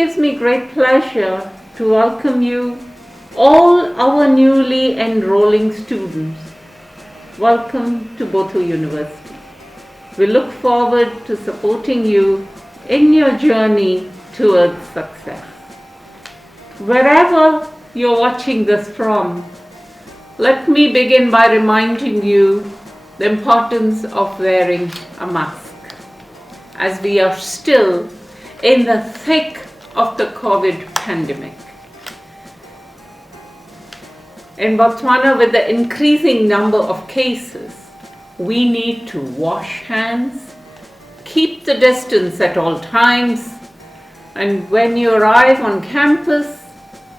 gives me great pleasure to welcome you, all our newly enrolling students. Welcome to Botho University. We look forward to supporting you in your journey towards success. Wherever you're watching this from, let me begin by reminding you the importance of wearing a mask, as we are still in the thick of the COVID pandemic. In Botswana, with the increasing number of cases, we need to wash hands, keep the distance at all times, and when you arrive on campus,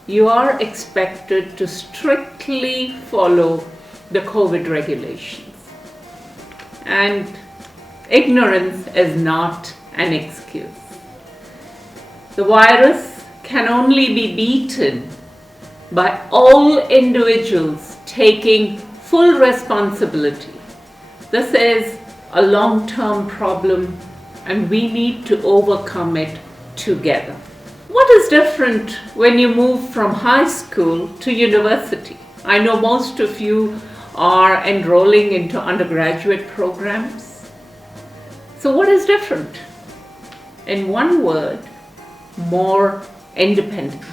you are expected to strictly follow the COVID regulations. And ignorance is not an excuse. The virus can only be beaten by all individuals taking full responsibility. This is a long-term problem and we need to overcome it together. What is different when you move from high school to university? I know most of you are enrolling into undergraduate programs. So what is different? In one word, more independence.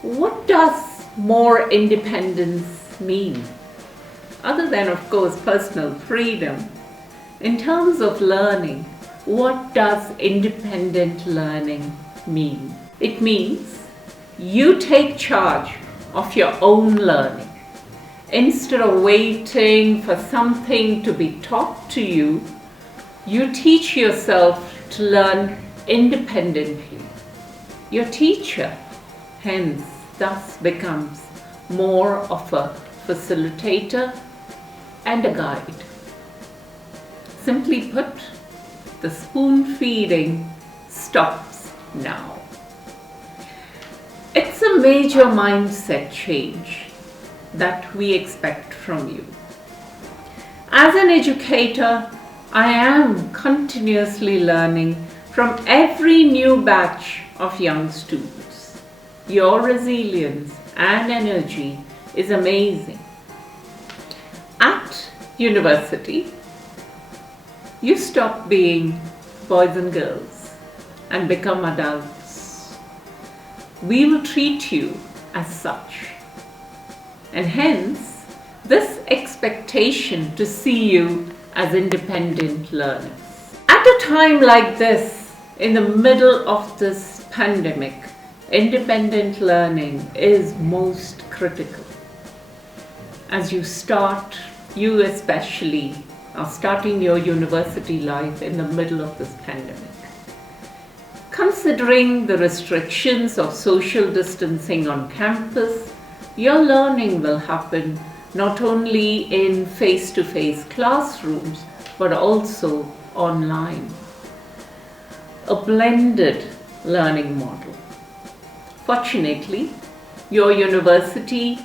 What does more independence mean? Other than, of course, personal freedom. In terms of learning, what does independent learning mean? It means you take charge of your own learning. Instead of waiting for something to be taught to you, you teach yourself to learn independently. Your teacher, hence, thus becomes more of a facilitator and a guide. Simply put, the spoon feeding stops now. It's a major mindset change that we expect from you. As an educator, I am continuously learning from every new batch of young students. Your resilience and energy is amazing. At university, you stop being boys and girls and become adults. We will treat you as such. And hence, this expectation to see you as independent learners. At a time like this, in the middle of this pandemic, independent learning is most critical. As you especially are starting your university life in the middle of this pandemic. Considering the restrictions of social distancing on campus, your learning will happen not only in face-to-face classrooms, but also online. A blended learning model. Fortunately, your university,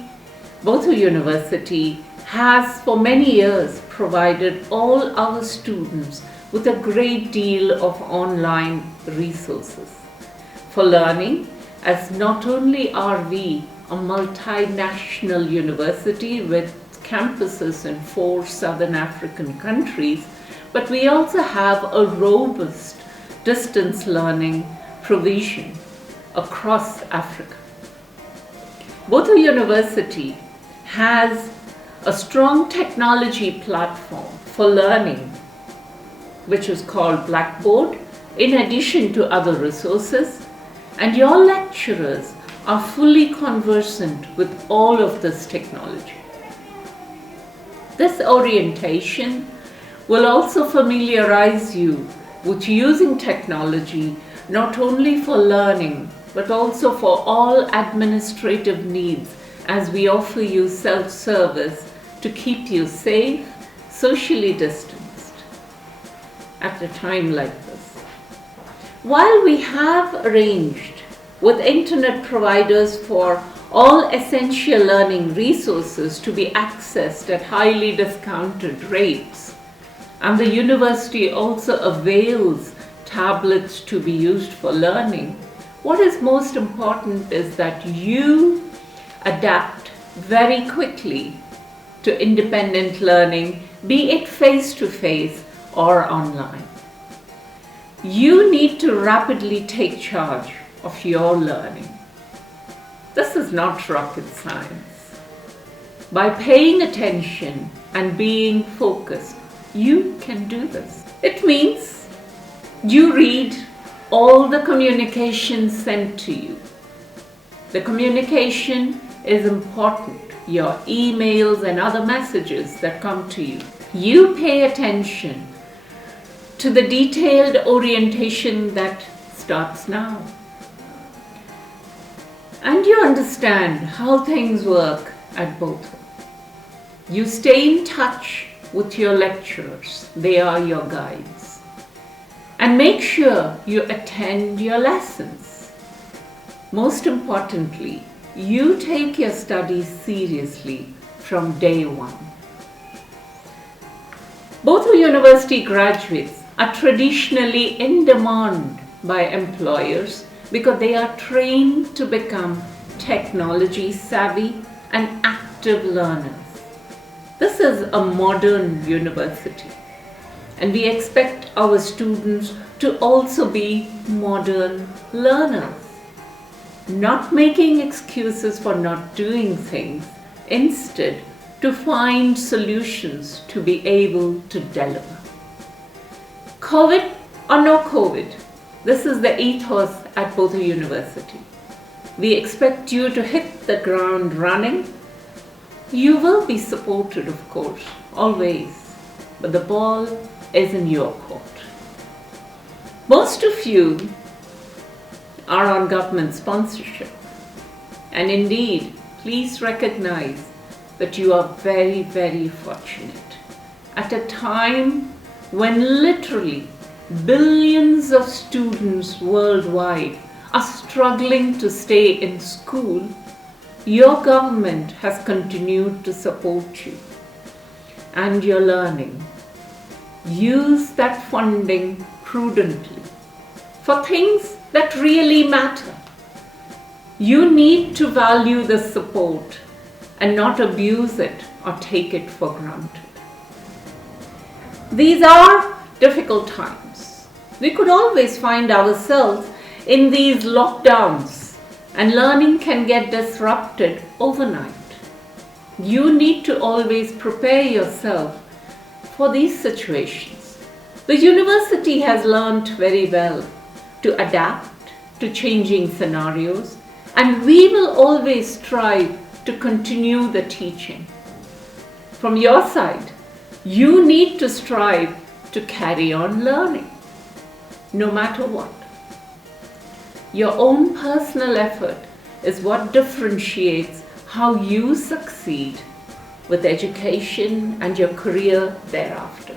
Botho University, has for many years provided all our students with a great deal of online resources for learning, as not only are we a multinational university with campuses in 4 Southern African countries, but we also have a robust distance learning provision across Africa. Botho University has a strong technology platform for learning, which is called Blackboard, in addition to other resources, and your lecturers are fully conversant with all of this technology. This orientation will also familiarize you with using technology not only for learning, but also for all administrative needs, as we offer you self-service to keep you safe, socially distanced at a time like this. While we have arranged with internet providers for all essential learning resources to be accessed at highly discounted rates, and the university also avails tablets to be used for learning, what is most important is that you adapt very quickly to independent learning, be it face-to-face or online. You need to rapidly take charge of your learning. This is not rocket science. By paying attention and being focused, you can do this. It means you read all the communication sent to you. The communication is important, your emails and other messages that come to you. You pay attention to the detailed orientation that starts now. And you understand how things work at Botho. You stay in touch with your lecturers, they are your guides. And make sure you attend your lessons. Most importantly, you take your studies seriously from day one. Botho University graduates are traditionally in demand by employers because they are trained to become technology savvy and active learners. This is a modern university, and we expect our students to also be modern learners, not making excuses for not doing things, instead to find solutions to be able to deliver. COVID or no COVID, this is the ethos at Botho University. We expect you to hit the ground running. You will be supported, of course, always, but the ball is in your court. Most of you are on government sponsorship, and indeed, please recognize that you are very, very fortunate. At a time when literally billions of students worldwide are struggling to stay in school, your government has continued to support you and your learning. Use that funding prudently for things that really matter. You need to value the support and not abuse it or take it for granted. These are difficult times. We could always find ourselves in these lockdowns, and learning can get disrupted overnight. You need to always prepare yourself for these situations. The university has learned very well to adapt to changing scenarios, and we will always strive to continue the teaching. From your side, you need to strive to carry on learning, no matter what. Your own personal effort is what differentiates how you succeed with education and your career thereafter.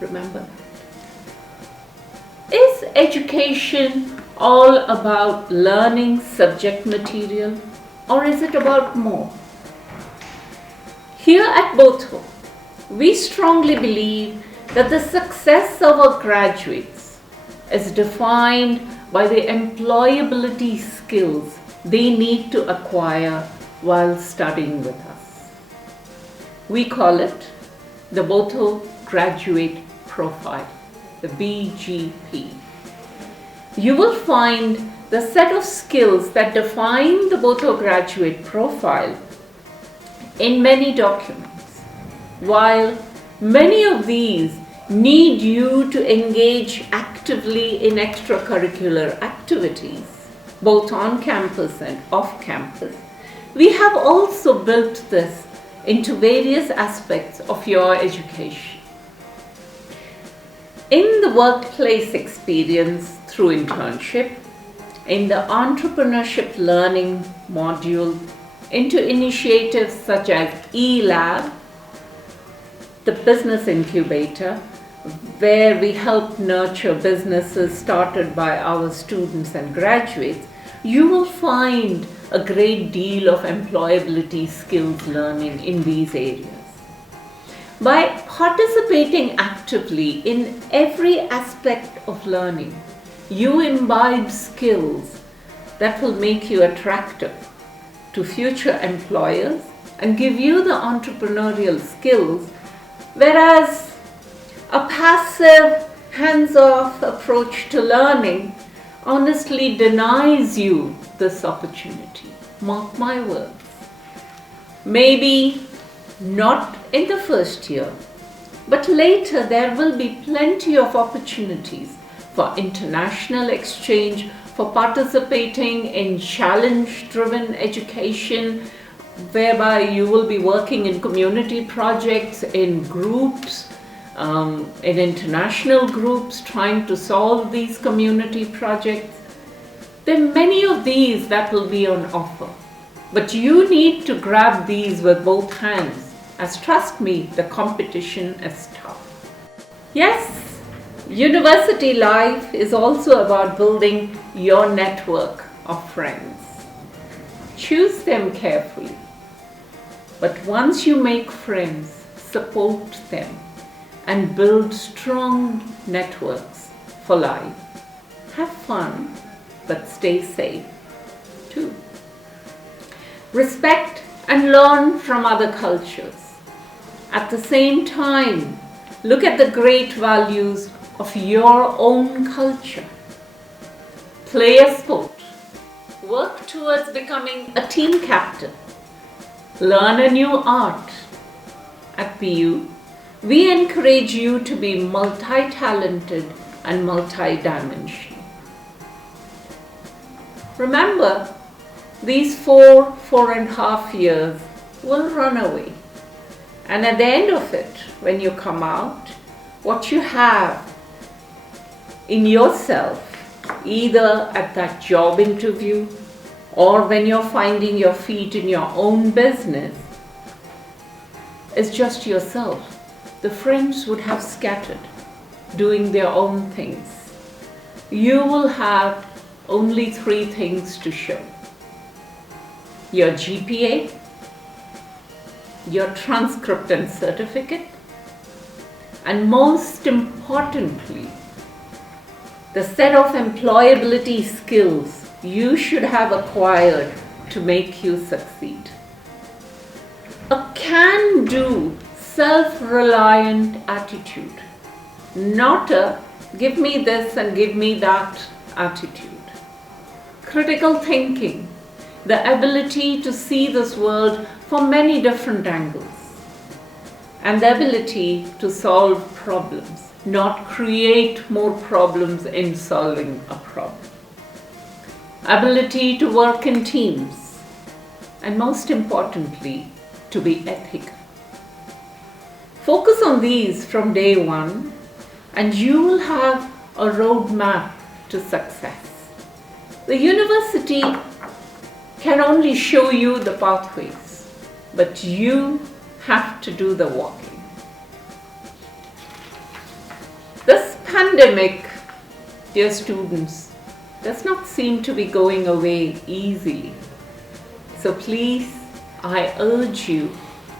Remember that. Is education all about learning subject material, or is it about more? Here at Botho, we strongly believe that the success of our graduates is defined by the employability skills they need to acquire while studying with us. We call it the Botho Graduate Profile, the BGP. You will find the set of skills that define the Botho Graduate Profile in many documents. While many of these need you to engage actively in extracurricular activities, both on campus and off campus, we have also built this into various aspects of your education. In the workplace experience through internship, in the entrepreneurship learning module, into initiatives such as eLab, the business incubator, where we help nurture businesses started by our students and graduates, you will find a great deal of employability skills learning in these areas. By participating actively in every aspect of learning, you imbibe skills that will make you attractive to future employers and give you the entrepreneurial skills, whereas a passive, hands-off approach to learning honestly denies you this opportunity. Mark my words. Maybe not in the first year, but later there will be plenty of opportunities for international exchange, for participating in challenge-driven education, whereby you will be working in community projects, in groups, in international groups, trying to solve these community projects. There are many of these that will be on offer, but you need to grab these with both hands, as trust me, the competition is tough. Yes, university life is also about building your network of friends. Choose them carefully, but once you make friends, support them and build strong networks for life. Have fun, but stay safe too. Respect and learn from other cultures. At the same time, look at the great values of your own culture. Play a sport. Work towards becoming a team captain. Learn a new art. At PU, we encourage you to be multi-talented and multi-dimensional. Remember, these 4.5 years will run away. And at the end of it, when you come out, what you have in yourself, either at that job interview or when you're finding your feet in your own business, is just yourself. The friends would have scattered, doing their own things. You will have only 3 things to show: your GPA, your transcript and certificate, and most importantly, the set of employability skills you should have acquired to make you succeed. A can-do, self-reliant attitude, not a give me this and give me that attitude. Critical thinking, the ability to see this world from many different angles, and the ability to solve problems, not create more problems in solving a problem. Ability to work in teams, and most importantly, to be ethical. Focus on these from day one, and you will have a roadmap to success. The university can only show you the pathways, but you have to do the walking. This pandemic, dear students, does not seem to be going away easily. So please, I urge you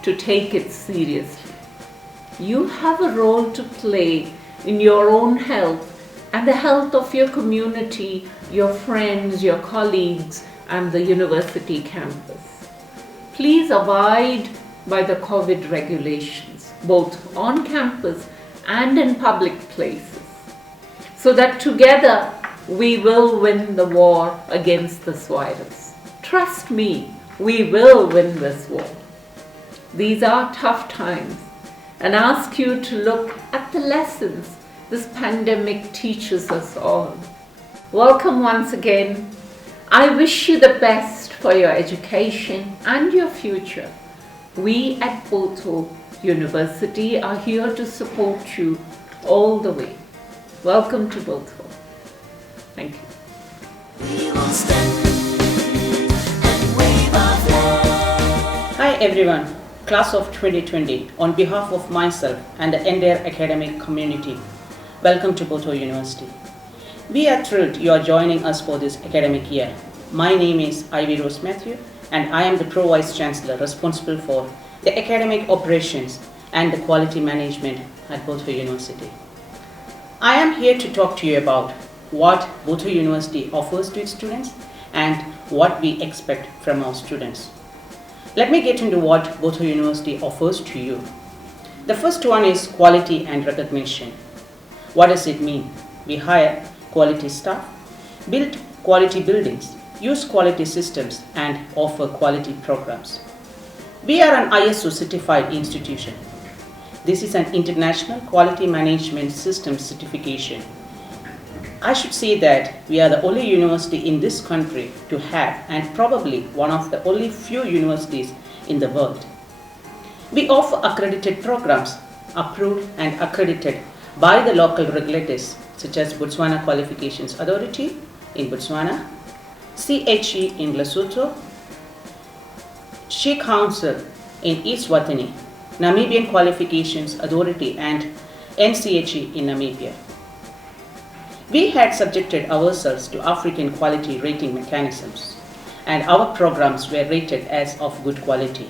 to take it seriously. You have a role to play in your own health and the health of your community, your friends, your colleagues, and the university campus. Please abide by the COVID regulations, both on campus and in public places, so that together we will win the war against this virus. Trust me, we will win this war. These are tough times, and ask you to look at the lessons this pandemic teaches us all. Welcome once again. I wish you the best for your education and your future. We at Botho University are here to support you all the way. Welcome to Botho. Thank you. We will stand and wave our flag. Hi everyone, class of 2020, on behalf of myself and the entire academic community, welcome to Botho University. We are thrilled you are joining us for this academic year. My name is Ivy Rose Matthew, and I am the Pro Vice Chancellor responsible for the academic operations and the quality management at Botho University. I am here to talk to you about what Botho University offers to its students and what we expect from our students. Let me get into what Botho University offers to you. The first one is quality and recognition. What does it mean? We hire quality staff, build quality buildings, use quality systems, and offer quality programs. We are an ISO certified institution. This is an International Quality Management System certification. I should say that we are the only university in this country to have, and probably one of the only few universities in the world. We offer accredited programs approved and accredited by the local regulators such as Botswana Qualifications Authority in Botswana, CHE in Lesotho, She Council in Eswatini, Namibian Qualifications Authority, and NCHE in Namibia. We had subjected ourselves to African quality rating mechanisms, and our programs were rated as of good quality.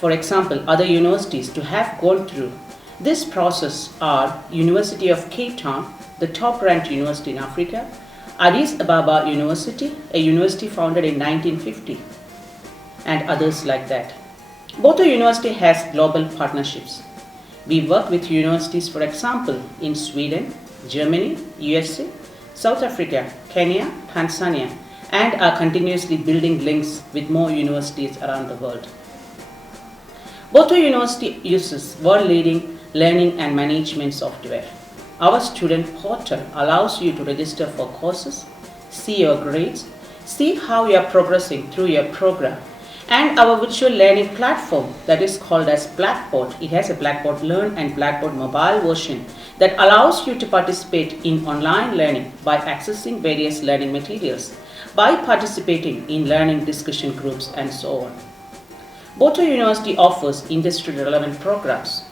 For example, other universities to have gone through this process are University of Cape Town, the top-ranked university in Africa, Addis Ababa University, a university founded in 1950, and others like that. Botho University has global partnerships. We work with universities, for example, in Sweden, Germany, USA, South Africa, Kenya, Tanzania, and are continuously building links with more universities around the world. Botho University uses world-leading learning and management software. Our student portal allows you to register for courses, see your grades, see how you are progressing through your program, and our virtual learning platform that is called as Blackboard. It has a Blackboard Learn and Blackboard mobile version that allows you to participate in online learning by accessing various learning materials, by participating in learning discussion groups, and so on. Botho University offers industry-relevant programs.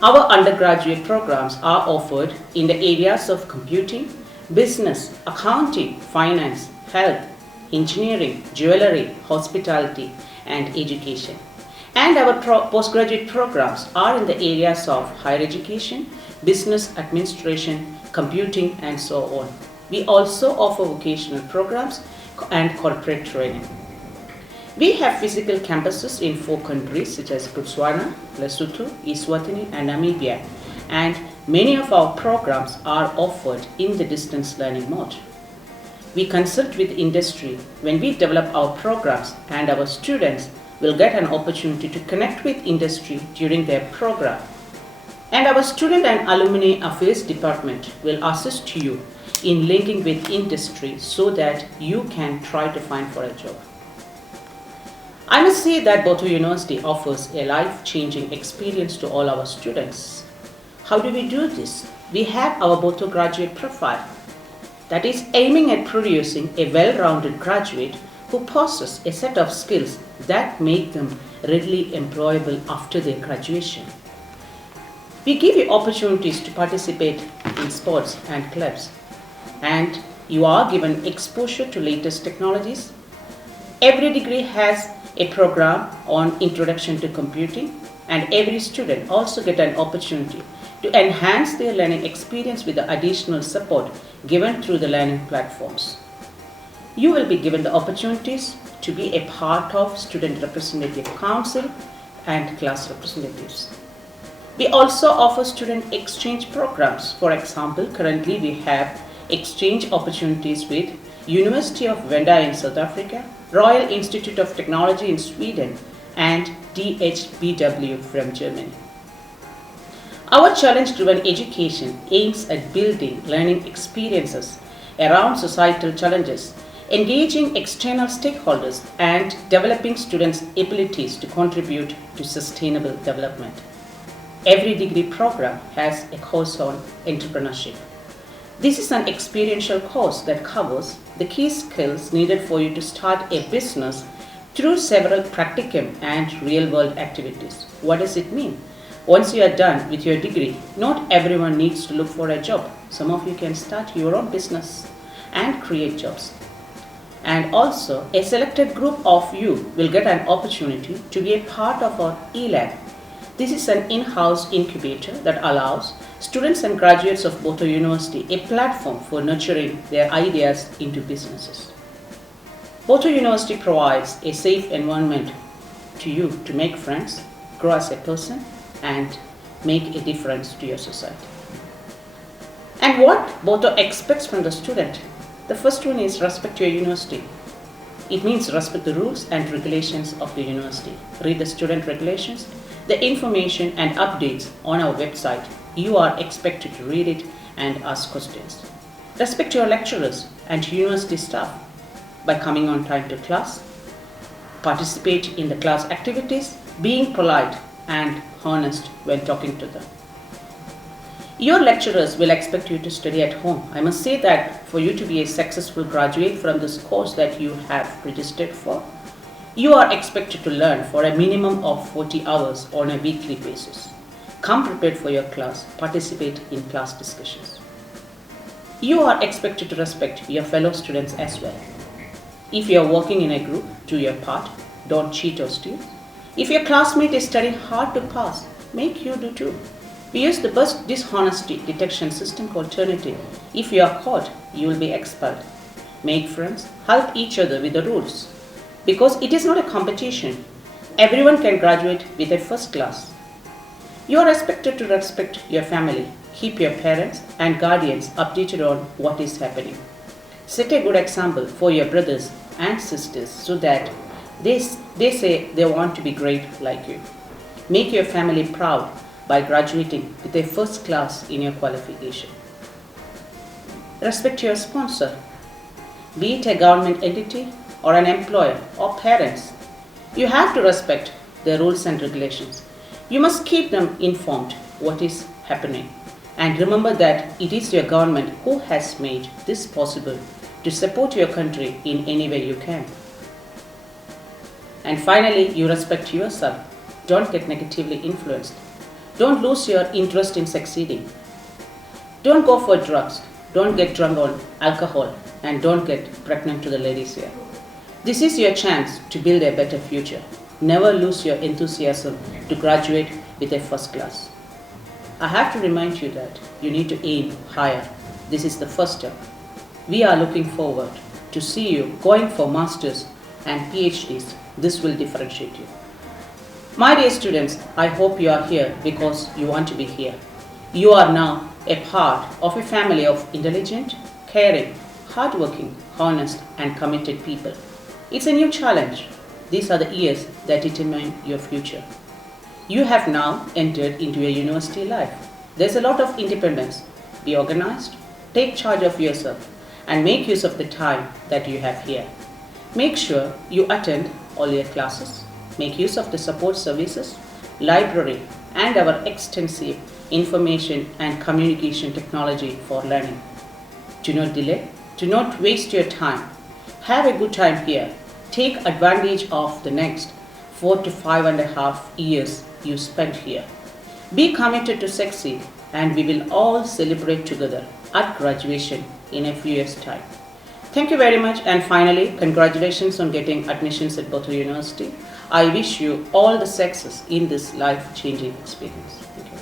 Our undergraduate programs are offered in the areas of computing, business, accounting, finance, health, engineering, jewelry, hospitality, and education. And our postgraduate programs are in the areas of higher education, business administration, computing, and so on. We also offer vocational programs and corporate training. We have physical campuses in 4 countries such as Botswana, Lesotho, Eswatini, and Namibia, and many of our programs are offered in the distance learning mode. We consult with industry when we develop our programs, and our students will get an opportunity to connect with industry during their program. And our Student and Alumni Affairs Department will assist you in linking with industry so that you can try to find for a job. I must say that Botho University offers a life-changing experience to all our students. How do we do this? We have our Botho graduate profile that is aiming at producing a well-rounded graduate who possess a set of skills that make them readily employable after their graduation. We give you opportunities to participate in sports and clubs, and you are given exposure to latest technologies. Every degree has a program on introduction to computing, and every student also get an opportunity to enhance their learning experience with the additional support given through the learning platforms. You will be given the opportunities to be a part of Student Representative Council and class representatives. We also offer student exchange programs. For example, currently we have exchange opportunities with University of Venda in South Africa, Royal Institute of Technology in Sweden, and DHBW from Germany. Our challenge-driven education aims at building learning experiences around societal challenges, engaging external stakeholders, and developing students' abilities to contribute to sustainable development. Every degree program has a course on entrepreneurship. This is an experiential course that covers the key skills needed for you to start a business through several practicum and real-world activities. What does it mean? Once you are done with your degree, not everyone needs to look for a job. Some of you can start your own business and create jobs. And also, a selected group of you will get an opportunity to be a part of our e-lab. This is an in-house incubator that allows students and graduates of Botho University a platform for nurturing their ideas into businesses. Botho University provides a safe environment to you to make friends, grow as a person, and make a difference to your society. And what Botho expects from the student? The first one is respect your university. It means respect the rules and regulations of the university. Read the student regulations, the information and updates on our website. You are expected to read it and ask questions. Respect your lecturers and university staff by coming on time to class. Participate in the class activities, being polite and honest when talking to them. Your lecturers will expect you to study at home. I must say that for you to be a successful graduate from this course that you have registered for, you are expected to learn for a minimum of 40 hours on a weekly basis. Come prepared for your class, participate in class discussions. You are expected to respect your fellow students as well. If you are working in a group, do your part, don't cheat or steal. If your classmate is studying hard to pass, make you do too. We use the best dishonesty detection system called terminate. If you are caught, you will be expelled. Make friends, help each other with the rules. Because it is not a competition. Everyone can graduate with a first class. You are expected to respect your family. Keep your parents and guardians updated on what is happening. Set a good example for your brothers and sisters so that they say they want to be great like you. Make your family proud by graduating with a first class in your qualification. Respect your sponsor, be it a government entity or an employer or parents. You have to respect their rules and regulations. You must keep them informed what is happening. And remember that it is your government who has made this possible to support your country in any way you can. And finally, you respect yourself. Don't get negatively influenced. Don't lose your interest in succeeding. Don't go for drugs. Don't get drunk on alcohol. And don't get pregnant to the ladies here. This is your chance to build a better future. Never lose your enthusiasm to graduate with a first class. I have to remind you that you need to aim higher. This is the first step. We are looking forward to see you going for masters and PhDs. This will differentiate you. My dear students, I hope you are here because you want to be here. You are now a part of a family of intelligent, caring, hardworking, honest and committed people. It's a new challenge. These are the years that determine your future. You have now entered into a university life. There's a lot of independence. Be organized, take charge of yourself and make use of the time that you have here. Make sure you attend all your classes. Make use of the support services, library, and our extensive information and communication technology for learning. Do not delay. Do not waste your time. Have a good time here. Take advantage of the next 4 to 5.5 years you spent here. Be committed to succeed, and we will all celebrate together at graduation in a few years' time. Thank you very much, and finally, congratulations on getting admissions at Botho University. I wish you all the success in this life-changing experience. Thank you.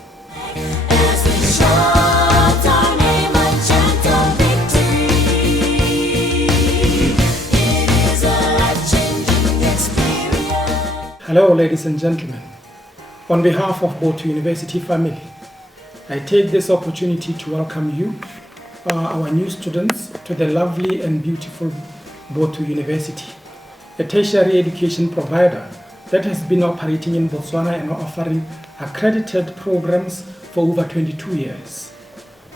As we shout our name a gentle victory, it is a life-changing experience. Hello, ladies and gentlemen. On behalf of Botho University family, I take this opportunity to welcome you, our new students, to the lovely and beautiful Botho University, a tertiary education provider that has been operating in Botswana and offering accredited programs for over 22 years.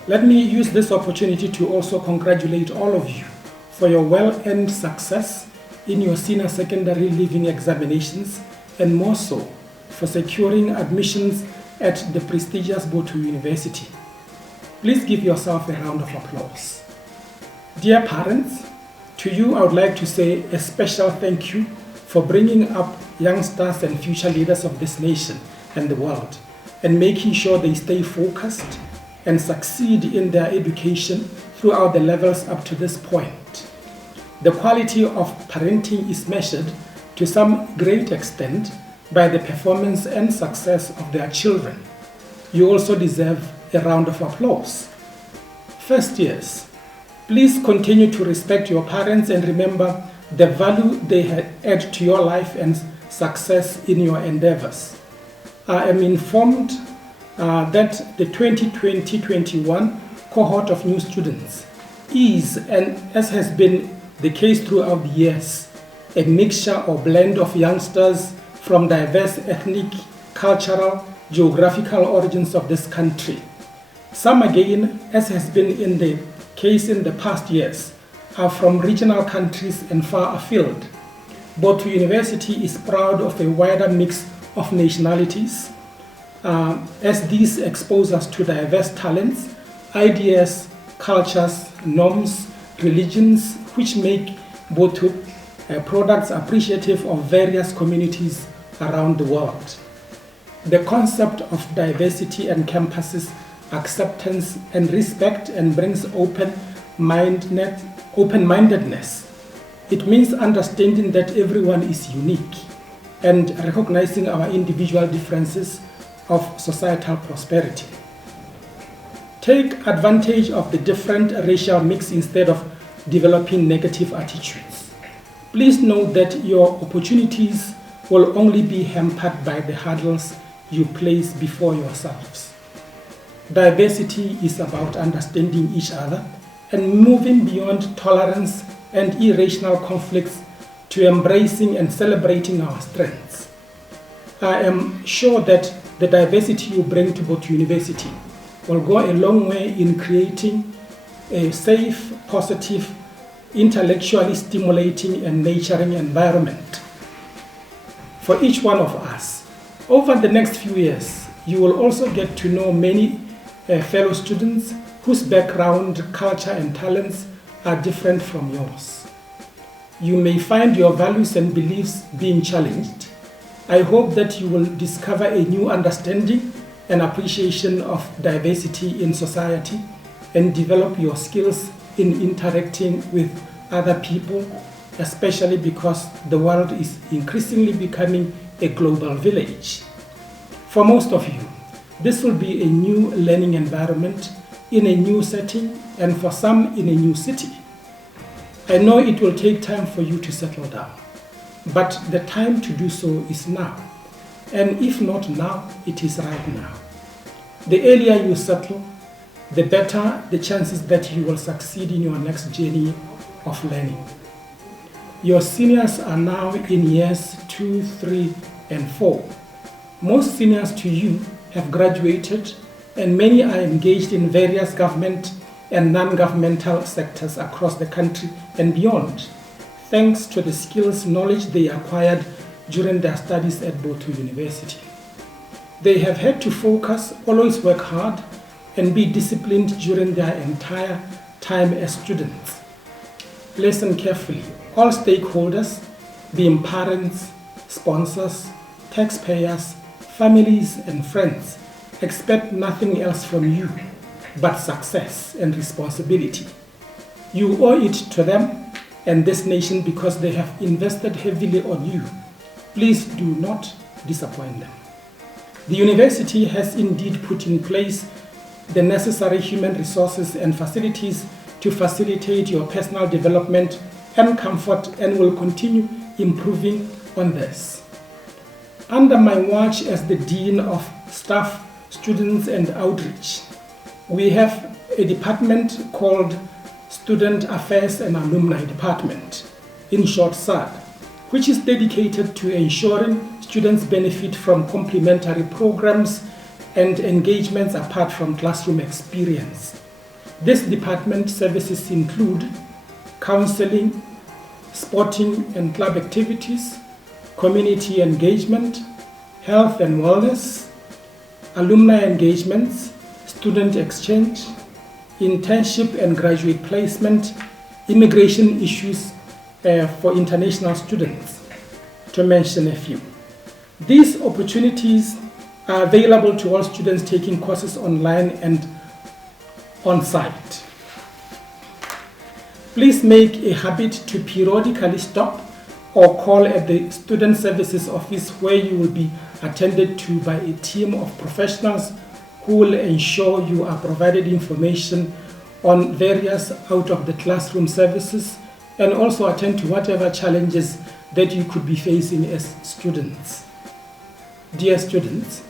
Let me use this opportunity to also congratulate all of you for your well-earned success in your senior secondary leaving examinations, and more so for securing admissions at the prestigious Botho University. Please give yourself a round of applause. Dear parents, to you I would like to say a special thank you for bringing up youngsters and future leaders of this nation and the world, and making sure they stay focused and succeed in their education throughout the levels up to this point. The quality of parenting is measured to some great extent by the performance and success of their children. You also deserve a round of applause. First years, please continue to respect your parents and remember the value they add to your life and success in your endeavors. I am informed that the 2020-21 cohort of new students is, and as has been the case throughout the years, a mixture or blend of youngsters from diverse ethnic, cultural, geographical origins of this country. Some again, as has been in the case in the past years, are from regional countries and far afield. Botho University is proud of a wider mix of nationalities, as these expose us to diverse talents, ideas, cultures, norms, religions, which make Botho products appreciative of various communities around the world. The concept of diversity and campuses acceptance and respect and brings open-mindedness. It means understanding that everyone is unique and recognizing our individual differences of societal prosperity. Take advantage of the different racial mix instead of developing negative attitudes. Please note that your opportunities will only be hampered by the hurdles you place before yourselves. Diversity is about understanding each other and moving beyond tolerance and irrational conflicts to embracing and celebrating our strengths. I am sure that the diversity you bring to Botho University will go a long way in creating a safe, positive, intellectually stimulating and nurturing environment for each one of us. Over the next few years, you will also get to know many fellow students whose background, culture and talents are different from yours. You may find your values and beliefs being challenged. I hope that you will discover a new understanding and appreciation of diversity in society and develop your skills in interacting with other people, especially because the world is increasingly becoming a global village. For most of you, this will be a new learning environment in a new setting and for some in a new city. I know it will take time for you to settle down, but the time to do so is now. And if not now, it is right now. The earlier you settle, the better the chances that you will succeed in your next journey of learning. Your seniors are now in years 2, 3, and 4. Most seniors to you have graduated and many are engaged in various government and non-governmental sectors across the country and beyond, thanks to the skills, knowledge they acquired during their studies at Botho University. They have had to focus, always work hard, and be disciplined during their entire time as students. Listen carefully. All stakeholders, being parents, sponsors, taxpayers, families, and friends, expect nothing else from you but success and responsibility. You owe it to them and this nation because they have invested heavily on you. Please do not disappoint them. The university has indeed put in place the necessary human resources and facilities to facilitate your personal development and comfort and will continue improving on this. Under my watch as the Dean of Staff, Students and Outreach, we have a department called Student Affairs and Alumni Department, in short SAD, which is dedicated to ensuring students benefit from complementary programs and engagements apart from classroom experience. This department services include counseling, sporting and club activities, community engagement, health and wellness, alumni engagements, student exchange, internship and graduate placement, immigration issues for international students, to mention a few. These opportunities are available to all students taking courses online and on-site. Please make a habit to periodically stop or call at the Student Services Office, where you will be attended to by a team of professionals who will ensure you are provided information on various out of the classroom services and also attend to whatever challenges that you could be facing as students. Dear students,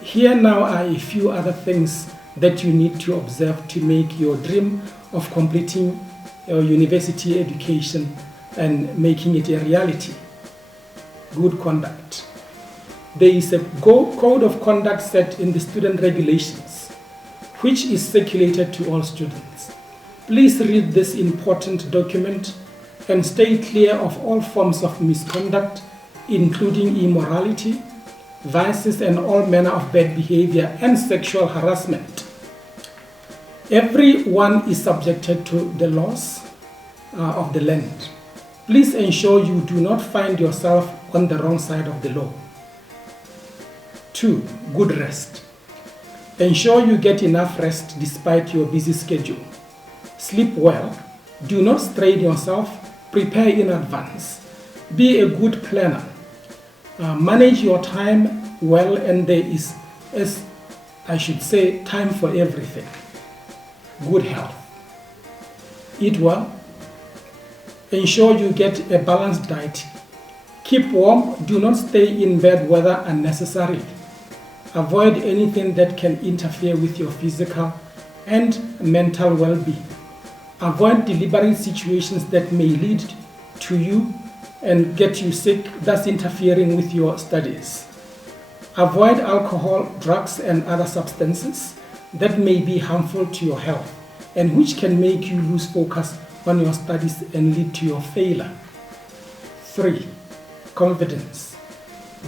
here now are a few other things that you need to observe to make your dream of completing your university education and making it a reality. Good conduct. There is a code of conduct set in the student regulations, which is circulated to all students. Please read this important document and stay clear of all forms of misconduct, including immorality, vices, and all manner of bad behavior and sexual harassment. Everyone is subjected to the laws of the land. Please ensure you do not find yourself on the wrong side of the law. 2. Good rest. Ensure you get enough rest despite your busy schedule. Sleep well. Do not strain yourself. Prepare in advance. Be a good planner. Manage your time well, and there is, as I should say, time for everything. Good health. Eat well. Ensure you get a balanced diet. Keep warm. Do not stay in bad weather unnecessarily. Avoid anything that can interfere with your physical and mental well-being. Avoid deliberate situations that may lead to you and get you sick, thus interfering with your studies. Avoid alcohol, drugs, and other substances that may be harmful to your health and which can make you lose focus on your studies and lead to your failure. 3. Confidence.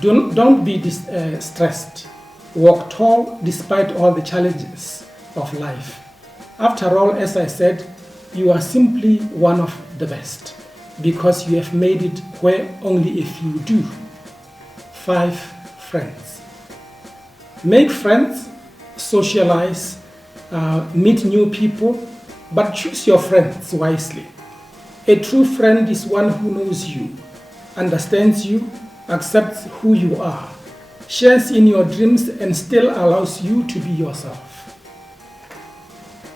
Don't be stressed. Walk tall despite all the challenges of life. After all, as I said, you are simply one of the best because you have made it where only a few do. 5. Friends. Make friends, socialize, meet new people, but choose your friends wisely. A true friend is one who knows you, understands you, accepts who you are, shares in your dreams, and still allows you to be yourself.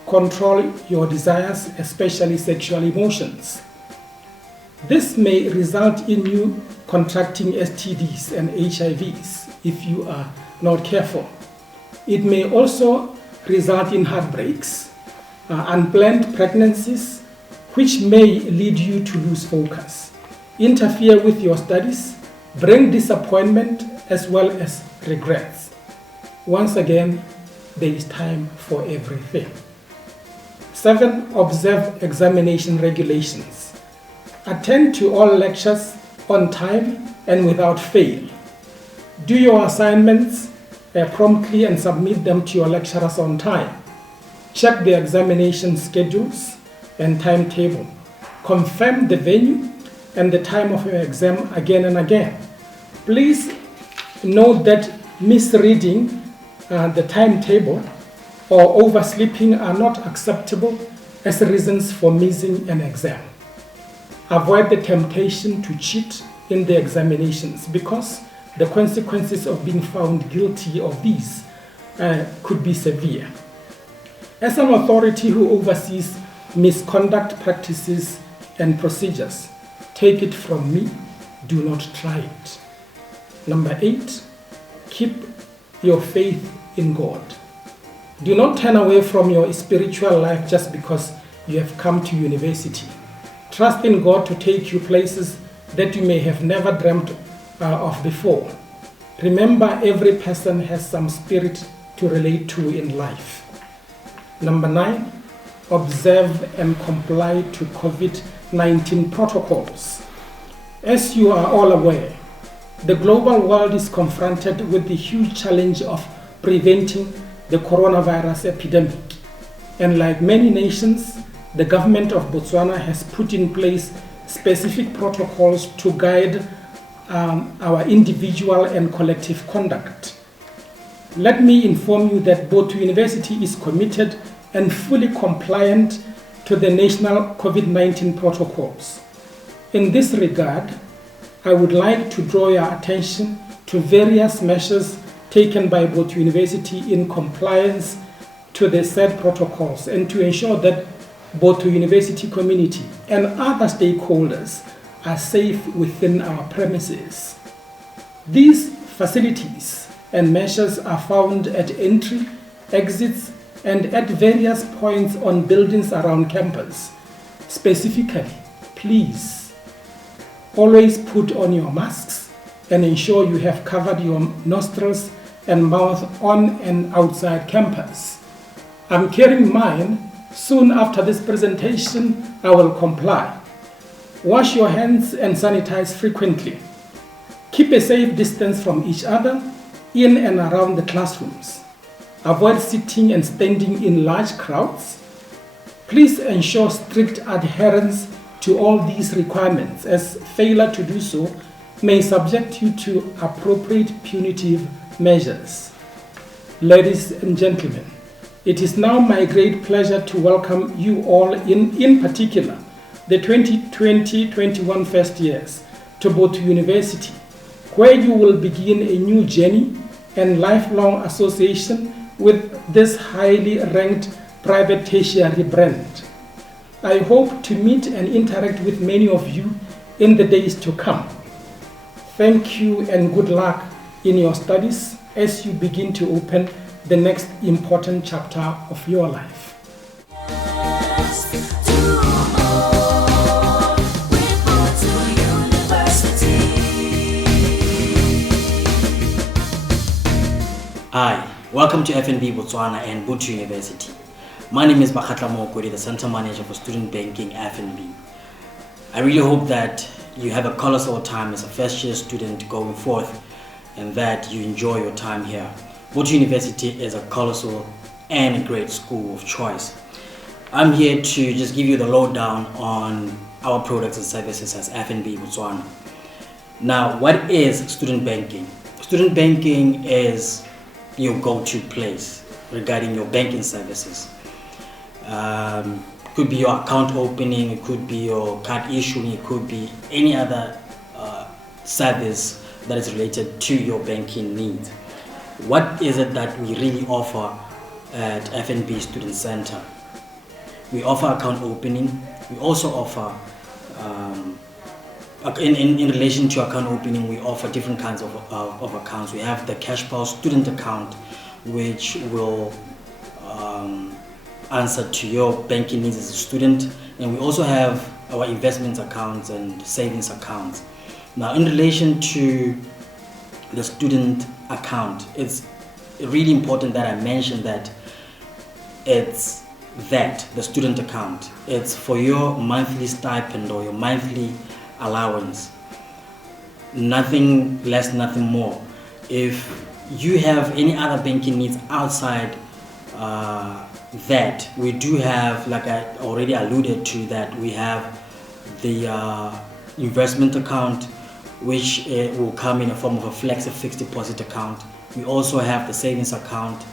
Control your desires, especially sexual emotions. This may result in you contracting STDs and HIVs if you are not careful. It may also result in heartbreaks, unplanned pregnancies, which may lead you to lose focus, interfere with your studies, bring disappointment as well as regrets. Once again, there is time for everything. 7. Observe examination regulations. Attend to all lectures on time and without fail. Do your assignments promptly and submit them to your lecturers on time. Check the examination schedules and timetable. Confirm the venue and the time of your exam again and again. Please note that misreading the timetable or oversleeping are not acceptable as reasons for missing an exam. Avoid the temptation to cheat in the examinations because the consequences of being found guilty of these could be severe. As an authority who oversees misconduct practices and procedures, take it from me, do not try it. Number 8, keep your faith in God. Do not turn away from your spiritual life just because you have come to university. Trust in God to take you places that you may have never dreamt of before. Remember, every person has some spirit to relate to in life. Number 9, observe and comply to COVID-19 protocols. As you are all aware, the global world is confronted with the huge challenge of preventing the coronavirus epidemic. And like many nations, the government of Botswana has put in place specific protocols to guide our individual and collective conduct. Let me inform you that Botho University is committed and fully compliant to the national COVID-19 protocols. In this regard, I would like to draw your attention to various measures taken by Botho University in compliance to the said protocols and to ensure that Botho University community and other stakeholders are safe within our premises. These facilities and measures are found at entry, exits, and at various points on buildings around campus. Specifically, please always put on your masks and ensure you have covered your nostrils and mouth on and outside campus. I'm carrying mine. Soon after this presentation, I will comply. Wash your hands and sanitize frequently. Keep a safe distance from each other in and around the classrooms. Avoid sitting and standing in large crowds. Please ensure strict adherence to all these requirements, as failure to do so may subject you to appropriate punitive measures. Ladies and gentlemen, it is now my great pleasure to welcome you all, in particular the 2020-21 first years, to Botho University, where you will begin a new journey and lifelong association with this highly ranked private tertiary brand. I hope to meet and interact with many of you in the days to come. Thank you and good luck in your studies as you begin to open the next important chapter of your life. Do more with Botho University. Hi, welcome to FNB Botswana and Botho University. My name is Bakhatla Mokodi, the Center Manager for Student Banking FNB. I really hope that you have a colossal time as a first year student going forth and that you enjoy your time here. Botho University is a colossal and a great school of choice. I'm here to just give you the lowdown on our products and services as FNB Botswana. Now, what is student banking? Student banking is your go-to place regarding your banking services. Could be your account opening, it could be your card issuing, it could be any other service that is related to your banking needs. What is it that we really offer at FNB Student Center? We offer account opening. We also offer, in relation to account opening, we offer different kinds of accounts. We have the Cash Power student account, which will answer to your banking needs as a student. And we also have our investments accounts and savings accounts. Now, in relation to the student account, it's really important that I mention that it's the student account. It's for your monthly stipend or your monthly allowance. Nothing less, nothing more. If you have any other banking needs outside that, we do have, like I already alluded to, that we have the investment account, which will come in a form of a fixed deposit account. We also have the savings account,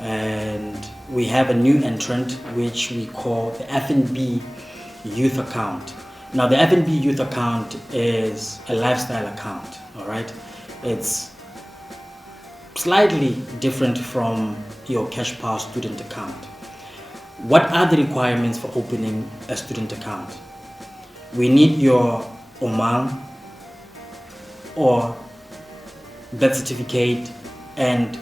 and we have a new entrant which we call the FNB Youth Account. Now, the FNB Youth Account is a lifestyle account, all right? It's slightly different from your Cash Power student account. What are the requirements for opening a student account? We need your Omang or birth certificate and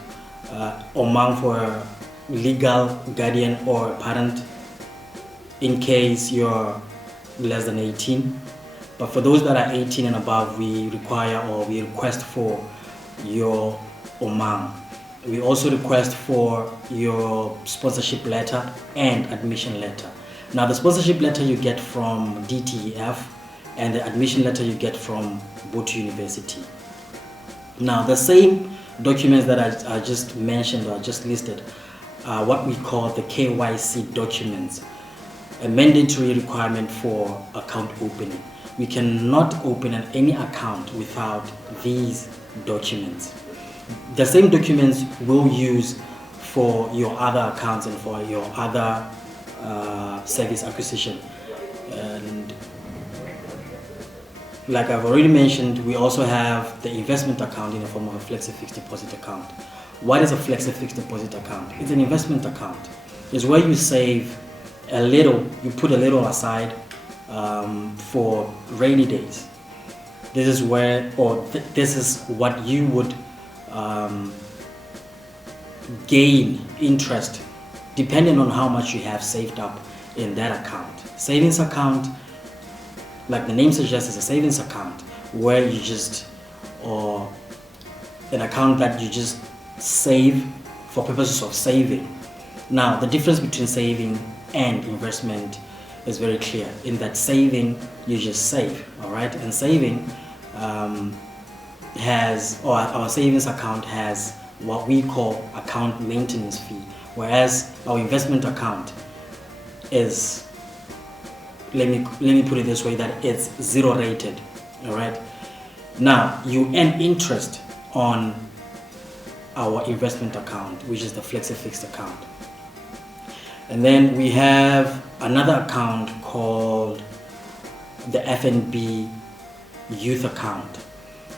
Omang for a legal guardian or a parent in case you're less than 18. But for those that are 18 and above, we require or we request for your Omang. We also request for your sponsorship letter and admission letter. Now, the sponsorship letter you get from DTEF and the admission letter you get from Botho University. Now, the same documents that I just mentioned or just listed are what we call the KYC documents, a mandatory requirement for account opening. We cannot open any account without these documents. The same documents we'll use for your other accounts and for your other service acquisition. And like I've already mentioned, we also have the investment account in the form of a flexi fixed deposit account. What is a flexi fixed deposit account? It's an investment account. It's where you save a little, you put a little aside for rainy days. This is where, or this is what you would gain interest depending on how much you have saved up in that account. Savings account, like the name suggests, is a savings account where you just, or an account that you just save for purposes of saving. Now, the difference between saving and investment is very clear. In that saving, you just save, all right? And saving has, or our savings account has what we call account maintenance fee, whereas our investment account is, let me put it this way, that it's zero rated, all right? Now, you earn interest on our investment account, which is the flexi fixed account. And then we have another account called the FNB youth account.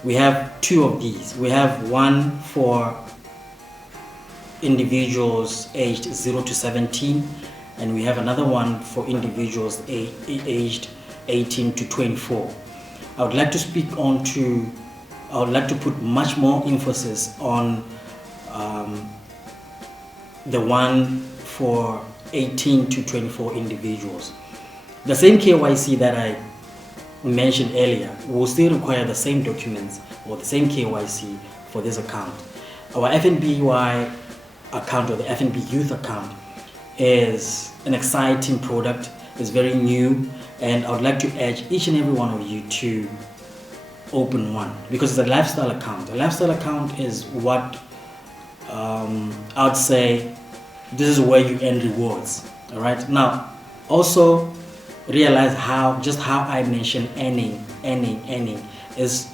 We have two of these. We have one for individuals aged 0 to 17, and we have another one for individuals aged 18 to 24. I would like to put much more emphasis on the one for 18 to 24 individuals. The same KYC that I mentioned earlier will still require the same documents or the same KYC for this account. Our FNBY account, or the FNB youth account, is an exciting product. It's very new, and I would like to urge each and every one of you to open one, because it's a lifestyle account. A lifestyle account is what I would say, this is where you earn rewards. All right. Now, also realize how I mentioned earning is,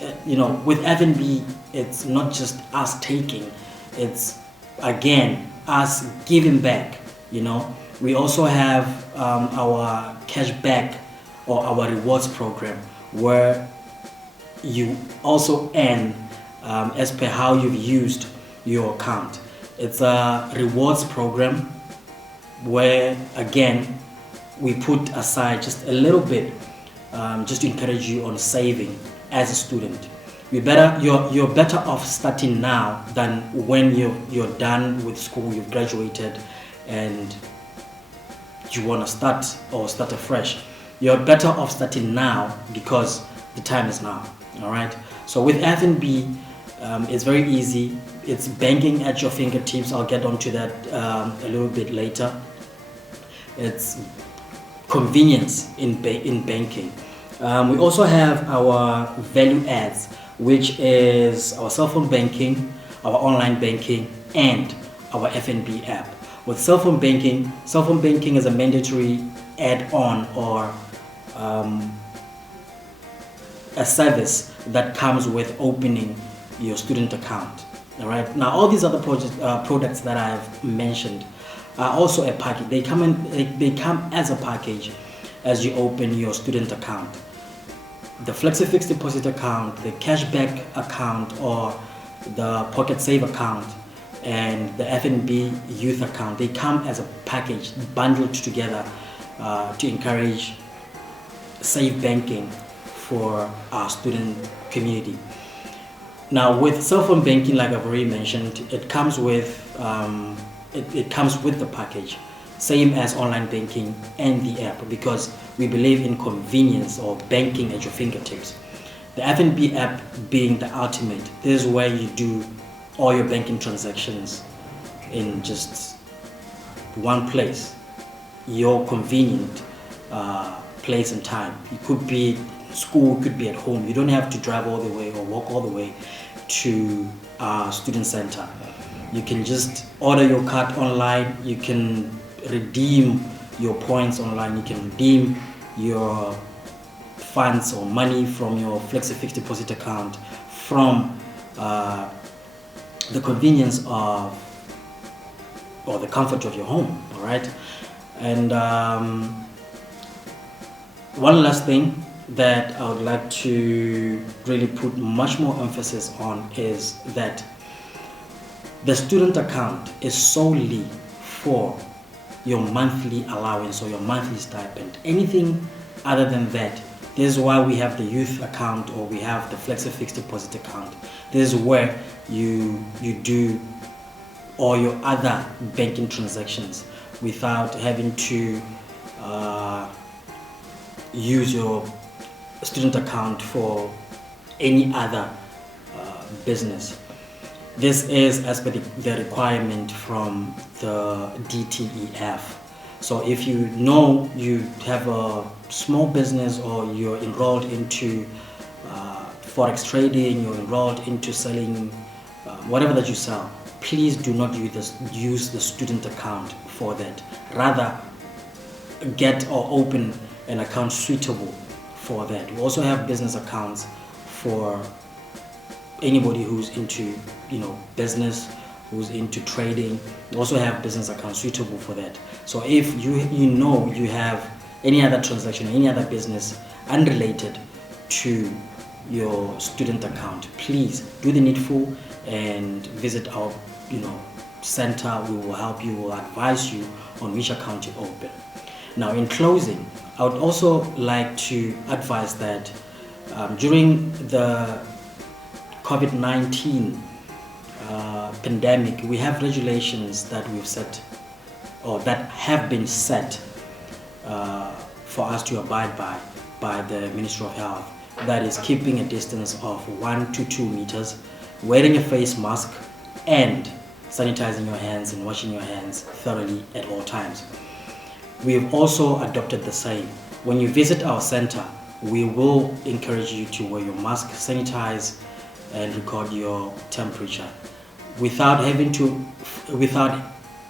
with FNB, it's not just us taking, it's again us giving back. We also have our cashback or our rewards program, where you also earn as per how you've used your account. It's a rewards program where, again, we put aside just a little bit just to encourage you on saving as a student. You're better off starting now than when you're done with school, you've graduated, and you want to start afresh. You're better off starting now because the time is now. All right. So with FNB, it's very easy. It's banking at your fingertips. I'll get onto that a little bit later. It's convenience in banking. We also have our value adds, which is our cell phone banking, our online banking, and our FNB app. With cell phone banking is a mandatory add-on or a service that comes with opening your student account. All right. Now, all these other products that I've mentioned are also a package. They come as a package as you open your student account. The flexi fixed deposit account, the cashback account, or the pocket save account, and the FNB youth account, they come as a package bundled together to encourage safe banking for our student community. Now, with cell phone banking, like I've already mentioned, it comes with the package, same as online banking and the app, because we believe in convenience or banking at your fingertips. The FNB app being the ultimate. This is where you do all your banking transactions in just one place, your convenient place and time. It could be school, could be at home. You don't have to drive all the way or walk all the way to our student center. You can just order your card online. You can redeem your points online. You can redeem your funds or money from your flexi fixed deposit account from the convenience of or the comfort of your home. All right. And one last thing, that I would like to really put much more emphasis on is that the student account is solely for your monthly allowance or your monthly stipend. Anything other than that, this is why we have the youth account or we have the flexi fixed deposit account. This is where you do all your other banking transactions without having to use your student account for any other business. This is as per the requirement from the DTEF. So if you know you have a small business or you're enrolled into forex trading, you're enrolled into selling whatever that you sell, please do not use the student account for that. Rather, get or open an account suitable for that. We also have business accounts for anybody who's into business, who's into trading. We also have business accounts suitable for that. So if you have any other transaction, any other business unrelated to your student account, please do the needful and visit our center. We will help you, will advise you on which account you open. Now, in closing, I would also like to advise that during the COVID-19 pandemic, we have regulations that we've set or that have been set for us to abide by the Ministry of Health. That is keeping a distance of 1 to 2 meters, wearing a face mask, and sanitizing your hands and washing your hands thoroughly at all times. We have also adopted the same. When you visit our center, we will encourage you to wear your mask, sanitize, and record your temperature. Without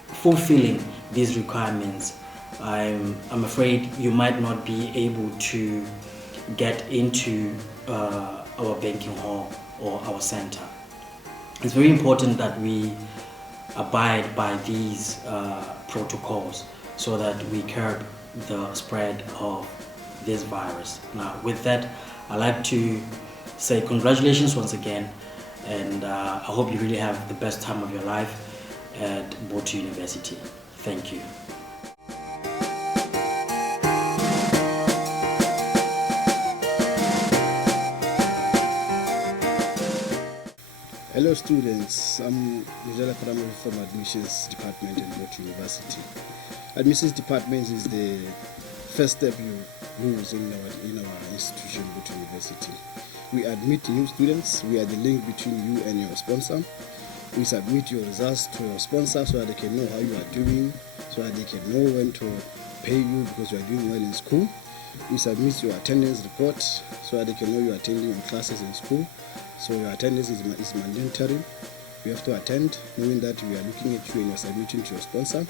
fulfilling these requirements, I'm afraid you might not be able to get into our banking hall or our center. It's very important that we abide by these protocols so that we curb the spread of this virus. Now, with that, I'd like to say congratulations once again, and I hope you really have the best time of your life at Botho University. Thank you. Hello students, I'm Mujala Karamari from Admissions Department at Botho University. Admissions Department is the first step you lose in our institution, Botho University. We admit new students, we are the link between you and your sponsor. We submit your results to your sponsor so that they can know how you are doing, so that they can know when to pay you because you are doing well in school. We submit your attendance report so that they can know you are attending your classes in school. So your attendance is mandatory. You have to attend, knowing that we are looking at you and you are submitting to your sponsor.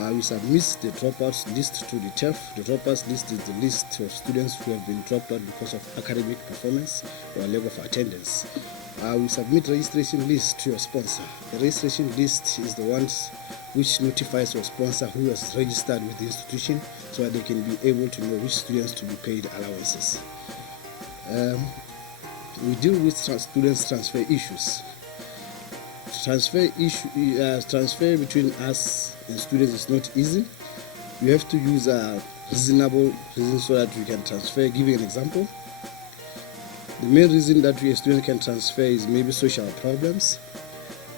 We submit the dropouts list to the TEF. The dropouts list is the list of students who have been dropped out because of academic performance or lack of attendance. We submit registration list to your sponsor. The registration list is the ones which notifies your sponsor who has registered with the institution so that they can be able to know which students to be paid allowances. We deal with students' transfer issues. Transfer between us and students is not easy. You have to use a reasonable reason so that we can transfer. Give you an example. The main reason that a student can transfer is maybe social problems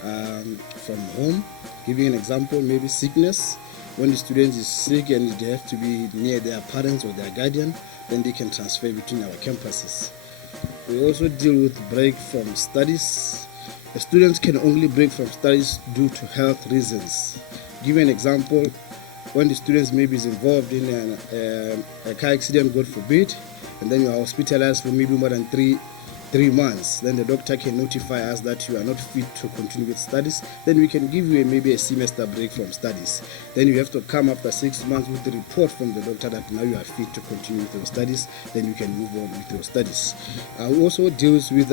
from home. Giving an example, maybe sickness. When the student is sick and they have to be near their parents or their guardian, then they can transfer between our campuses. We also deal with break from studies. The students can only break from studies due to health reasons. Give an example, when the students maybe is involved in a car accident, God forbid, and then you are hospitalized for maybe more than three months, then the doctor can notify us that you are not fit to continue with studies. Then we can give you maybe a semester break from studies. Then you have to come after 6 months with the report from the doctor that now you are fit to continue with your studies. Then you can move on with your studies. We also deals with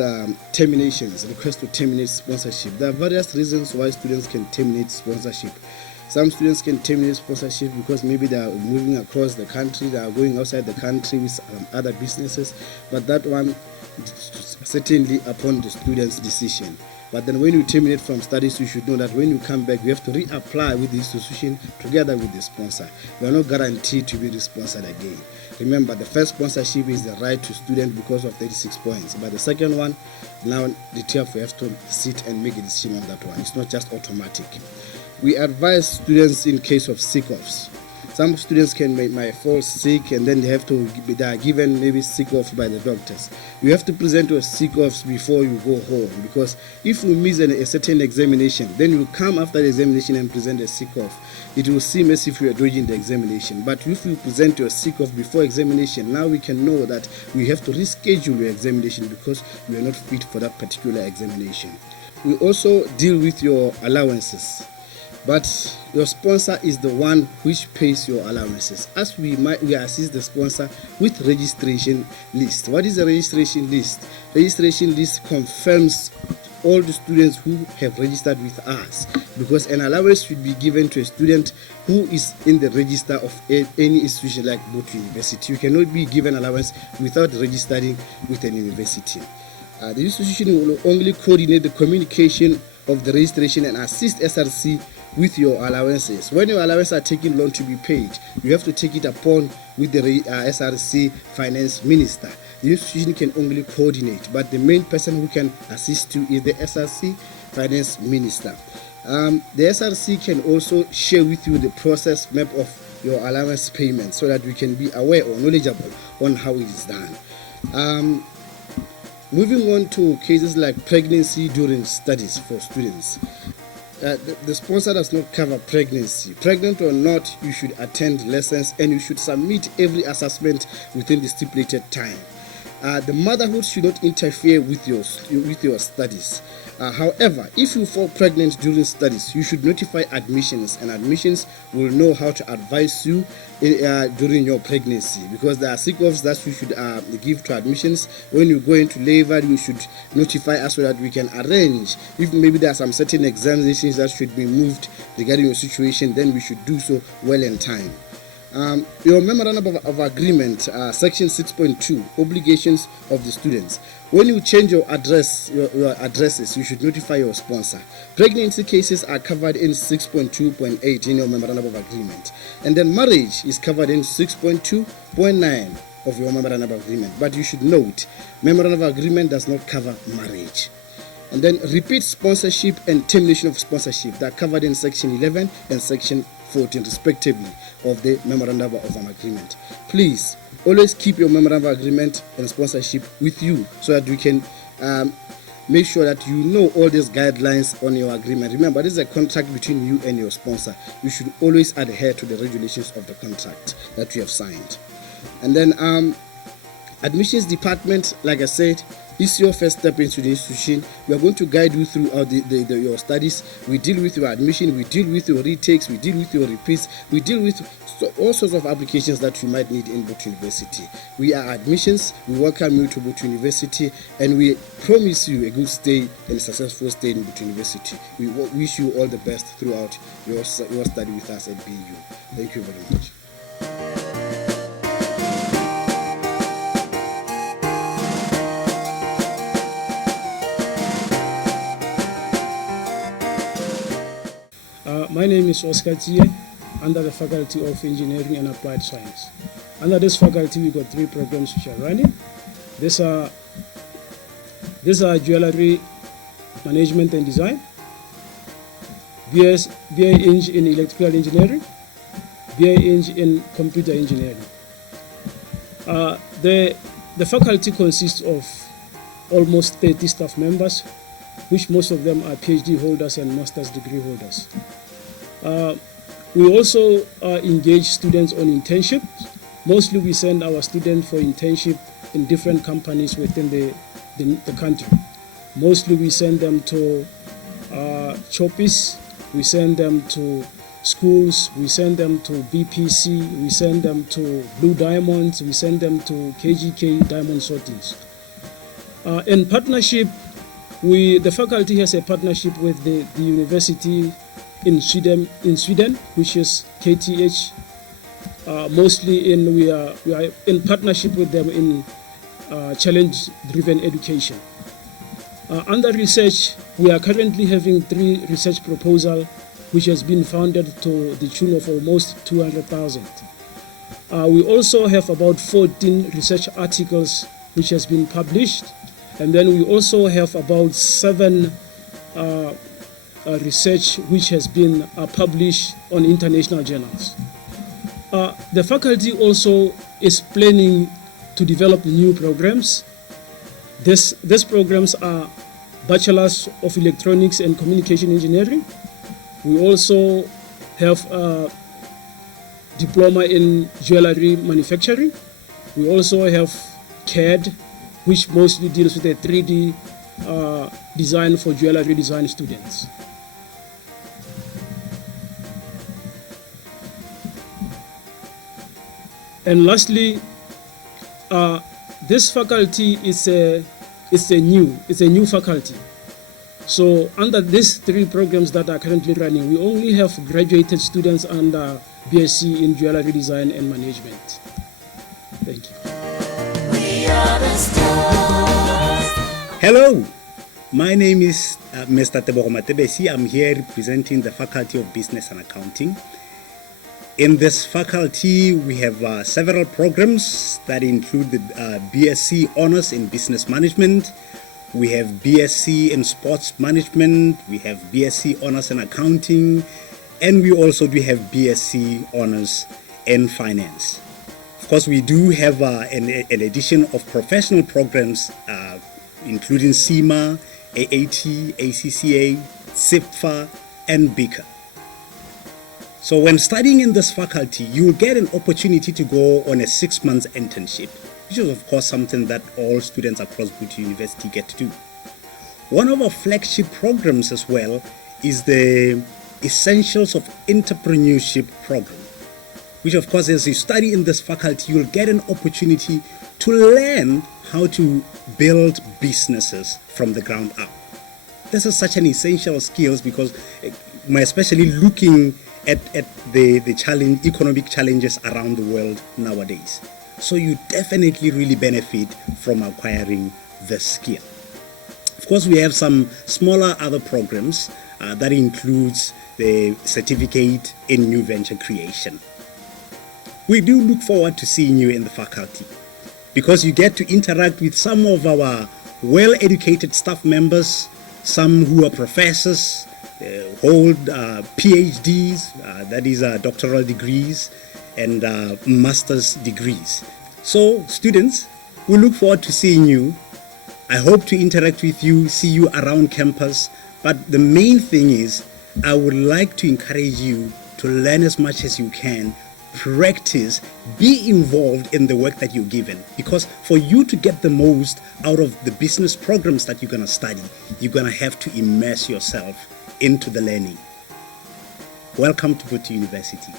terminations, request to terminate sponsorship. There are various reasons why students can terminate sponsorship. Some students can terminate sponsorship because maybe they are moving across the country, they are going outside the country with other businesses, but that one is certainly upon the student's decision. But then when you terminate from studies, you should know that when you come back, you have to reapply with the institution together with the sponsor. You are not guaranteed to be responsored again. Remember, the first sponsorship is the right to student because of 36 points. But the second one, now the TF have to sit and make a decision on that one. It's not just automatic. We advise students in case of sick-offs. Some students might fall sick and then they are given maybe sick off by the doctors. You have to present your sick offs before you go home, because if you miss a certain examination, then you come after the examination and present a sick off. It will seem as if you are dodging the examination. But if you present your sick off before examination, now we can know that we have to reschedule your examination because you are not fit for that particular examination. We also deal with your allowances. But your sponsor is the one which pays your allowances. As we assist the sponsor with registration list. What is a registration list? Registration list confirms all the students who have registered with us, because an allowance should be given to a student who is in the register of any institution like Botho University. You cannot be given allowance without registering with an university. The institution will only coordinate the communication of the registration and assist SRC with your allowances. When your allowances are taken long to be paid, you have to take it upon with the SRC finance minister. The institution can only coordinate, but the main person who can assist you is the SRC finance minister. The SRC can also share with you the process map of your allowance payment so that we can be aware or knowledgeable on how it is done. Moving on to cases like pregnancy during studies for students. The sponsor does not cover pregnancy. Pregnant or not, you should attend lessons and you should submit every assessment within the stipulated time. The motherhood should not interfere with your studies. However, if you fall pregnant during studies, you should notify admissions, and admissions will know how to advise you during your pregnancy, because there are sick-offs that you should give to admissions. When you go into labor, you should notify us so that we can arrange. If maybe there are some certain examinations that should be moved regarding your situation, then we should do so well in time. Your memorandum of agreement, section 6.2, obligations of the students. When you change your address, your addresses, you should notify your sponsor. Pregnancy cases are covered in 6.2.8 in your memorandum of agreement, and then marriage is covered in 6.2.9 of your memorandum of agreement. But you should note, memorandum of agreement does not cover marriage. And then repeat sponsorship and termination of sponsorship that are covered in section 11 and section 14 respectively of the memorandum of agreement. Please always keep your memorandum of agreement and sponsorship with you so that you can make sure that you know all these guidelines on your agreement. Remember, this is a contract between you and your sponsor. You should always adhere to the regulations of the contract that you have signed. And then admissions department, like I said, is your first step into the institution. We are going to guide you throughout your studies. We deal with your admission, we deal with your retakes, we deal with your repeats, we deal with all sorts of applications that you might need in Botho University. We are admissions, we welcome you to Botho University, and we promise you a good stay and a successful stay in Botho University. We wish you all the best throughout your study with us at BU. Thank you very much. My name is Oscar Tie, under the Faculty of Engineering and Applied Science. Under this faculty, we've got 3 programs which are running. These are jewelry management and design, BA Eng in electrical engineering, BA Eng in computer engineering. The faculty consists of almost 30 staff members, which most of them are PhD holders and master's degree holders. We also engage students on internships. Mostly we send our students for internship in different companies within the country. Mostly we send them to Choppies, we send them to schools, we send them to BPC, we send them to Blue Diamonds, we send them to KGK Diamond Sortings. In partnership, the faculty has a partnership with the university in Sweden, which is KTH. Mostly we are in partnership with them in challenge-driven education. Under research, we are currently having 3 research proposals, which has been funded to the tune of almost 200,000. We also have about 14 research articles which has been published, and then we also have about 7 research which has been published on international journals. The faculty also is planning to develop new programs. These programs are Bachelors of Electronics and Communication Engineering. We also have a Diploma in Jewelry Manufacturing. We also have CAD, which mostly deals with the 3D design for jewelry design students. And lastly, this faculty is a new faculty. So under these 3 programs that are currently running, we only have graduated students under BSc in Jewelry Design and Management. Thank you. We are the stars. Hello, my name is Mr. Tebogo Matebesi. I'm here representing the Faculty of Business and Accounting. In this faculty, we have several programs that include the BSc Honours in Business Management. We have BSc in Sports Management. We have BSc Honours in Accounting. And we also do have BSc Honours in Finance. Of course, we do have an addition of professional programs, including CIMA, AAT, ACCA, SIPFA, and BICA. So when studying in this faculty, you will get an opportunity to go on a 6-month internship, which is of course something that all students across Botho University get to do. One of our flagship programs as well is the Essentials of Entrepreneurship program, which of course as you study in this faculty, you'll get an opportunity to learn how to build businesses from the ground up. This is such an essential skills because especially looking at the economic challenges around the world nowadays. So you definitely really benefit from acquiring this skill. Of course, we have some smaller other programs that includes the certificate in new venture creation. We do look forward to seeing you in the faculty because you get to interact with some of our well-educated staff members, some who are professors, hold PhDs, that is doctoral degrees, and master's degrees. So students, we look forward to seeing you. I hope to interact with you, see you around campus, but the main thing is I would like to encourage you to learn as much as you can, practice, be involved in the work that you're given, because for you to get the most out of the business programs that you're going to study, you're going to have to immerse yourself into the learning. Welcome to Botho University.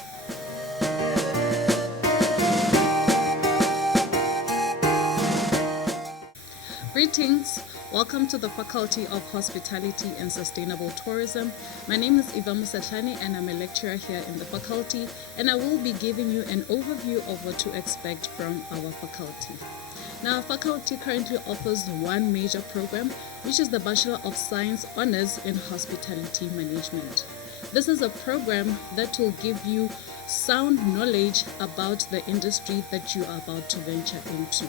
Greetings. Welcome to the Faculty of Hospitality and Sustainable Tourism. My name is Eva Musatlani and I'm a lecturer here in the faculty, and I will be giving you an overview of what to expect from our faculty. Now, our faculty currently offers one major program, which is the Bachelor of Science Honours in Hospitality Management. This is a program that will give you sound knowledge about the industry that you are about to venture into.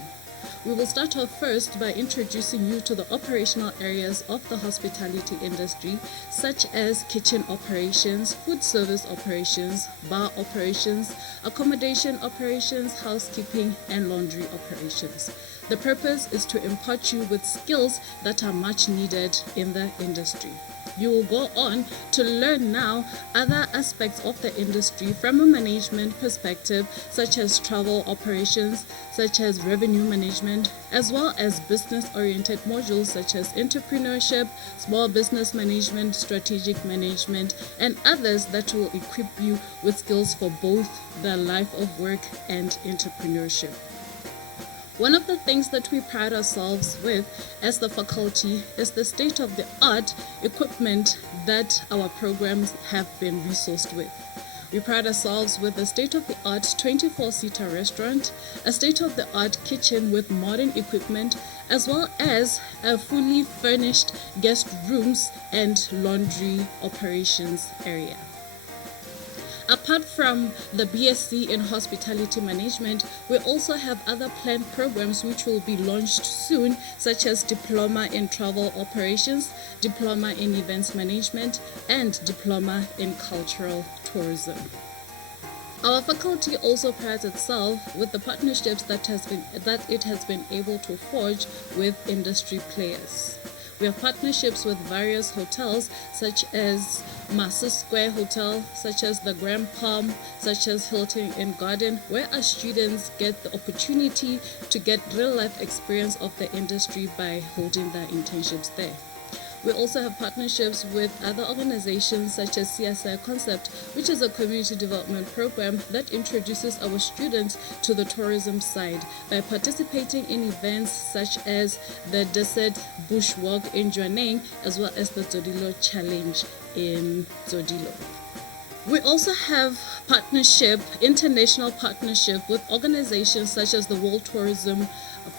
We will start off first by introducing you to the operational areas of the hospitality industry, such as kitchen operations, food service operations, bar operations, accommodation operations, housekeeping, and laundry operations. The purpose is to impart you with skills that are much needed in the industry. You will go on to learn now other aspects of the industry from a management perspective, such as travel operations, such as revenue management, as well as business-oriented modules such as entrepreneurship, small business management, strategic management, and others that will equip you with skills for both the life of work and entrepreneurship. One of the things that we pride ourselves with as the faculty is the state-of-the-art equipment that our programs have been resourced with. We pride ourselves with a state-of-the-art 24-seater restaurant, a state-of-the-art kitchen with modern equipment, as well as a fully furnished guest rooms and laundry operations area. Apart from the BSc in Hospitality Management, we also have other planned programs which will be launched soon, such as Diploma in Travel Operations, Diploma in Events Management, and Diploma in Cultural Tourism. Our faculty also prides itself with the partnerships that it has been able to forge with industry players. We have partnerships with various hotels such as Massa Square Hotel, such as the Grand Palm, such as Hilton Inn Garden, where our students get the opportunity to get real-life experience of the industry by holding their internships there. We also have partnerships with other organizations such as CSI Concept, which is a community development program that introduces our students to the tourism side by participating in events such as the Desert Bushwalk in Jwaneng, as well as the Zodilo Challenge in Zodilo. We also have international partnership with organizations such as the World Tourism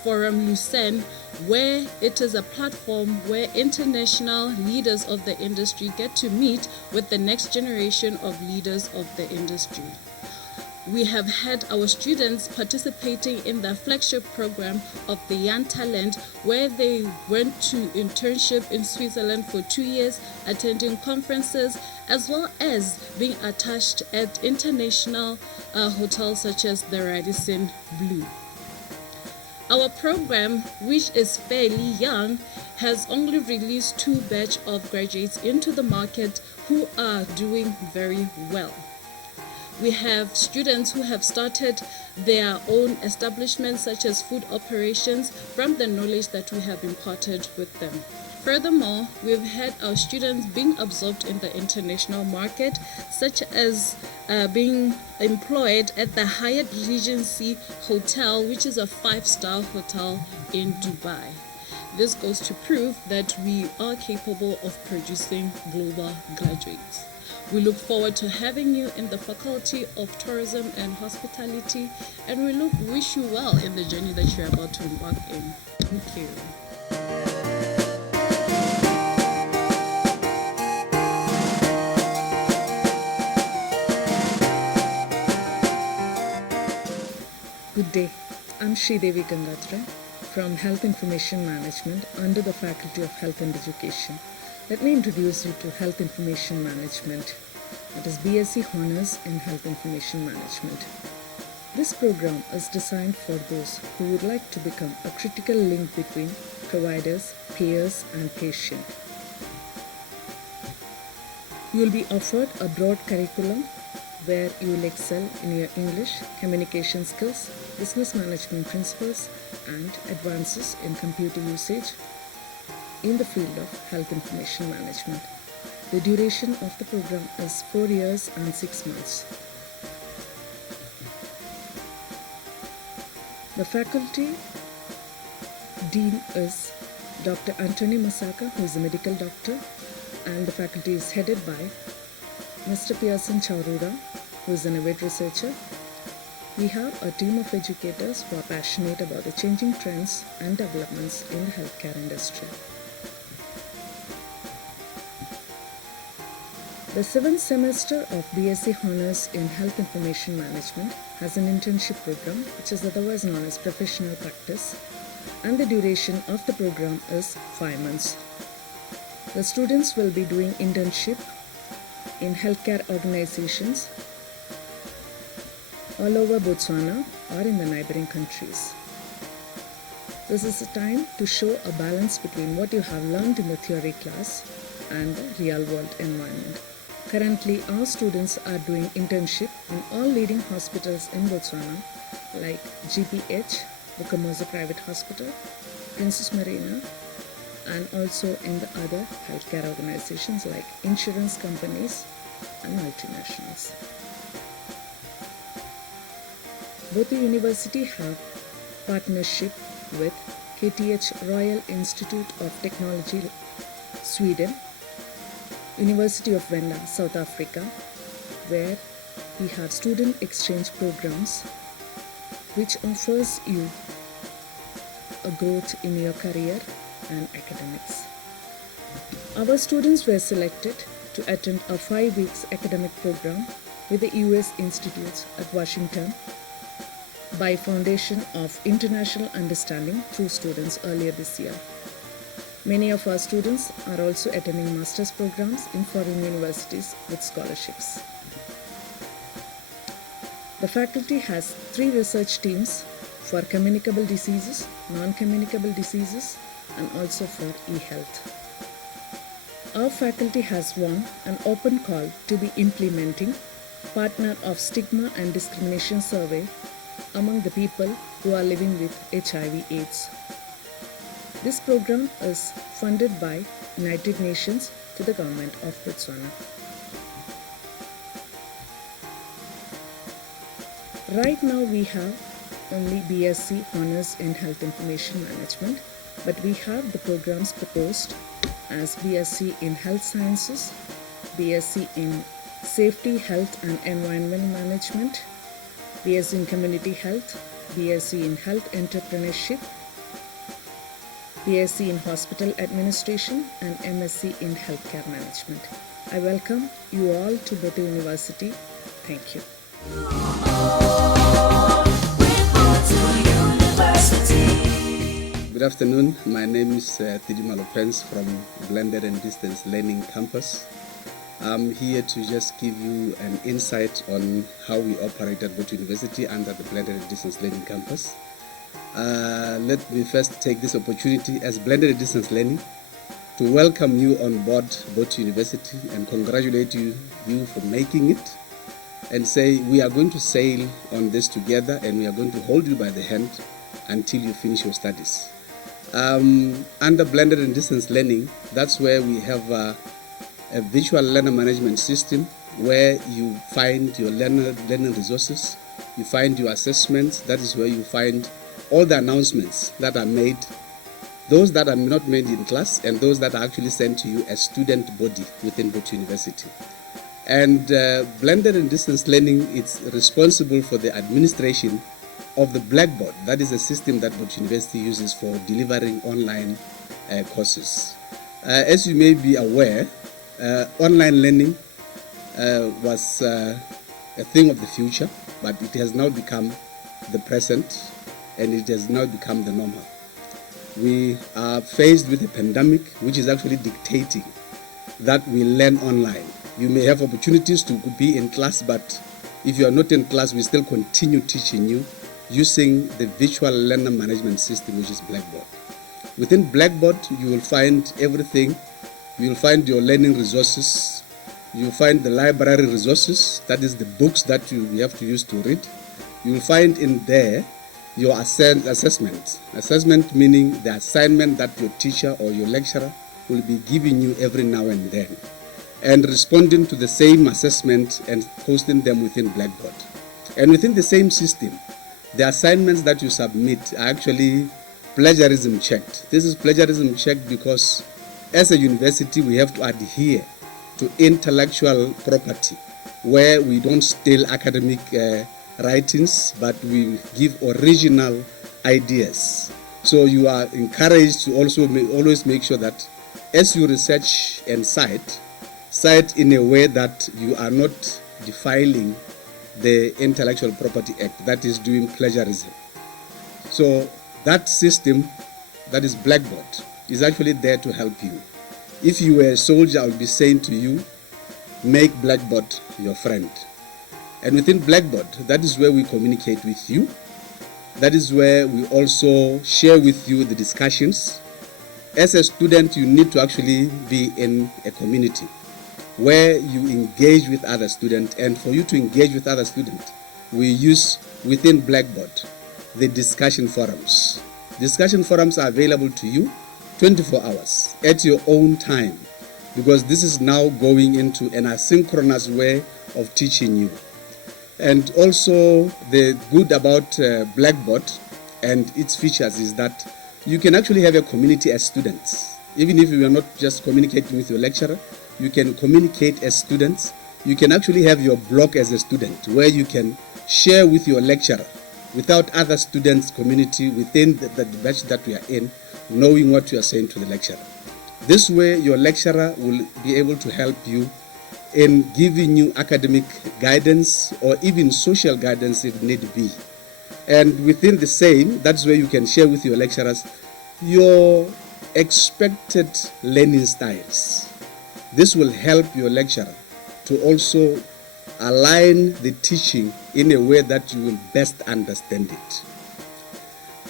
Forum Lucerne, where it is a platform where international leaders of the industry get to meet with the next generation of leaders of the industry. We have had our students participating in the flagship program of the Young Talent, where they went to internship in Switzerland for 2 years, attending conferences, as well as being attached at international hotels such as the Radisson Blu. Our program, which is fairly young, has only released 2 batch of graduates into the market who are doing very well. We have students who have started their own establishments such as food operations from the knowledge that we have imparted with them. Furthermore, we've had our students being absorbed in the international market, such as being employed at the Hyatt Regency Hotel, which is a 5-star hotel in Dubai. This goes to prove that we are capable of producing global graduates. We look forward to having you in the Faculty of Tourism and Hospitality, and we wish you well in the journey that you're about to embark in. Thank you. Good day, I'm Sridevi Gangadhar from Health Information Management under the Faculty of Health and Education. Let me introduce you to Health Information Management, that is BSc Honours in Health Information Management. This program is designed for those who would like to become a critical link between providers, payers and patient. You will be offered a broad curriculum where you will excel in your English, communication skills, business management principles and advances in computer usage in the field of health information management. The duration of the program is 4 years and 6 months. The faculty dean is Dr. Anthony Masaka, who is a medical doctor, and the faculty is headed by Mr. Pearson Chaurura, who is an avid researcher. We have a team of educators who are passionate about the changing trends and developments in the healthcare industry. The 7th semester of BSc Honours in Health Information Management has an internship program, which is otherwise known as professional practice, and the duration of the program is 5 months. The students will be doing internship in healthcare organizations all over Botswana or in the neighboring countries. This is a time to show a balance between what you have learned in the theory class and the real world environment. Currently, our students are doing internship in all leading hospitals in Botswana like GPH, Bukamoza Private Hospital, Princess Marina, and also in the other healthcare organizations like insurance companies and multinationals. Botho University have partnership with KTH Royal Institute of Technology, Sweden, University of Venda, South Africa, where we have student exchange programs which offers you a growth in your career and academics. Our students were selected to attend a 5 weeks academic program with the US Institutes at Washington by Foundation of International Understanding through students earlier this year. Many of our students are also attending master's programs in foreign universities with scholarships. The faculty has 3 research teams for communicable diseases, non-communicable diseases, and also for e-health. Our faculty has won an open call to be implementing Partner of Stigma and Discrimination Survey among the people who are living with HIV/AIDS. This program is funded by United Nations to the government of Botswana. Right now we have only BSc Honours in Health Information Management, but we have the programs proposed as BSc in Health Sciences, BSc in Safety, Health and Environment Management, BSc in Community Health, BSc in Health Entrepreneurship, BSc in Hospital Administration, and MSc in Healthcare Management. I welcome you all to Botho University. Thank you. Good afternoon. My name is Tidimalo Pence from Blended and Distance Learning Campus. I'm here to just give you an insight on how we operate at Botho University under the Blended and Distance Learning Campus. Let me first take this opportunity as Blended and Distance Learning to welcome you on board Botho University and congratulate you for making it, and say we are going to sail on this together and we are going to hold you by the hand until you finish your studies. Under Blended and Distance Learning, that's where we have a visual learner management system where you find your learning resources, you find your assessments. That is where you find all the announcements that are made, those that are not made in class and those that are actually sent to you as student body within Botho University. And Blended and Distance Learning is responsible for the administration of the blackboard. That is a system that Botho University uses for delivering online courses. As you may be aware, online learning was a thing of the future, but it has now become the present and it has now become the normal. We are faced with a pandemic which is actually dictating that we learn online. You may have opportunities to be in class, but if you are not in class, we still continue teaching you using the visual learner management system, which is Blackboard. Within Blackboard, you will find everything. You will find your learning resources. You will find the library resources, that is the books that you have to use to read. You will find in there your assessment. Assessment meaning the assignment that your teacher or your lecturer will be giving you every now and then, and responding to the same assessment and posting them within Blackboard. And within the same system, the assignments that you submit are actually plagiarism checked. This is plagiarism checked because as a university we have to adhere to intellectual property, where we don't steal academic writings, but we give original ideas. So you are encouraged to also always make sure that as you research and cite in a way that you are not defiling the Intellectual Property Act, that is doing plagiarism. So that system, that is Blackboard, is actually there to help you. If you were a soldier, I would be saying to you, make Blackboard your friend. And within Blackboard, that is where we communicate with you. That is where we also share with you the discussions. As a student, you need to actually be in a community where you engage with other students. And for you to engage with other students, we use within Blackboard the discussion forums. Discussion forums are available to you 24 hours at your own time, because this is now going into an asynchronous way of teaching you. And also the good about Blackboard and its features is that you can actually have a community as students. Even if you are not just communicating with your lecturer, you can communicate as students. You can actually have your blog as a student where you can share with your lecturer without other students' community within the batch that we are in, knowing what you are saying to the lecturer. This way, your lecturer will be able to help you in giving you academic guidance or even social guidance if need be. And within the same, that's where you can share with your lecturers your expected learning styles. This will help your lecturer to also align the teaching in a way that you will best understand it.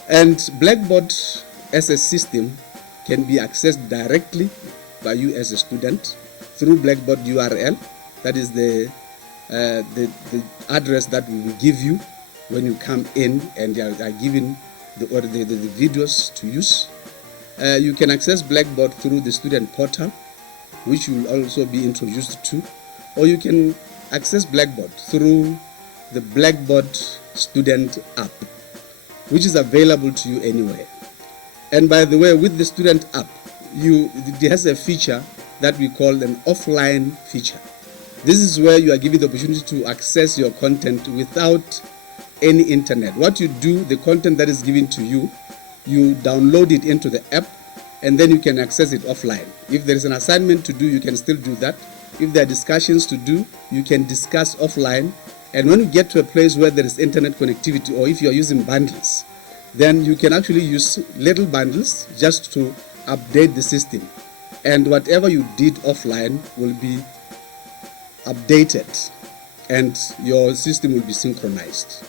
And Blackboard as a system can be accessed directly by you as a student through Blackboard URL. That is the address that we will give you when you come in and you are given the videos to use. You can access Blackboard through the student portal, which you will also be introduced to, or you can access Blackboard through the Blackboard student app, which is available to you anywhere. And by the way, with the student app, it has a feature that we call an offline feature. This is where you are given the opportunity to access your content without any internet. What you do, the content that is given to you, you download it into the app and then you can access it offline. If there is an assignment to do, you can still do that. If there are discussions to do, you can discuss offline. And when you get to a place where there is internet connectivity, or if you are using bundles, then you can actually use little bundles just to update the system. And whatever you did offline will be updated and your system will be synchronized.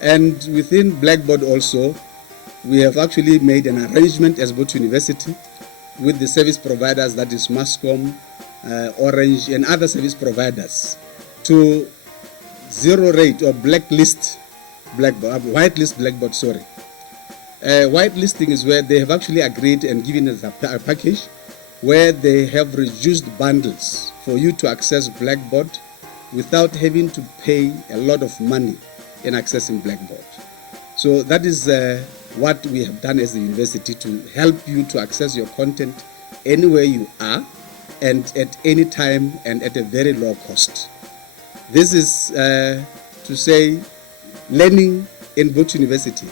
And within Blackboard also, we have actually made an arrangement as Botho University with the service providers, that is Mascom, Orange, and other service providers, to zero rate or blacklist Blackboard, whitelist Blackboard, sorry. Whitelisting is where they have actually agreed and given us a package where they have reduced bundles for you to access Blackboard without having to pay a lot of money in accessing Blackboard. So that is what we have done as a university to help you to access your content anywhere you are and at any time and at a very low cost. This is to say learning in Botho University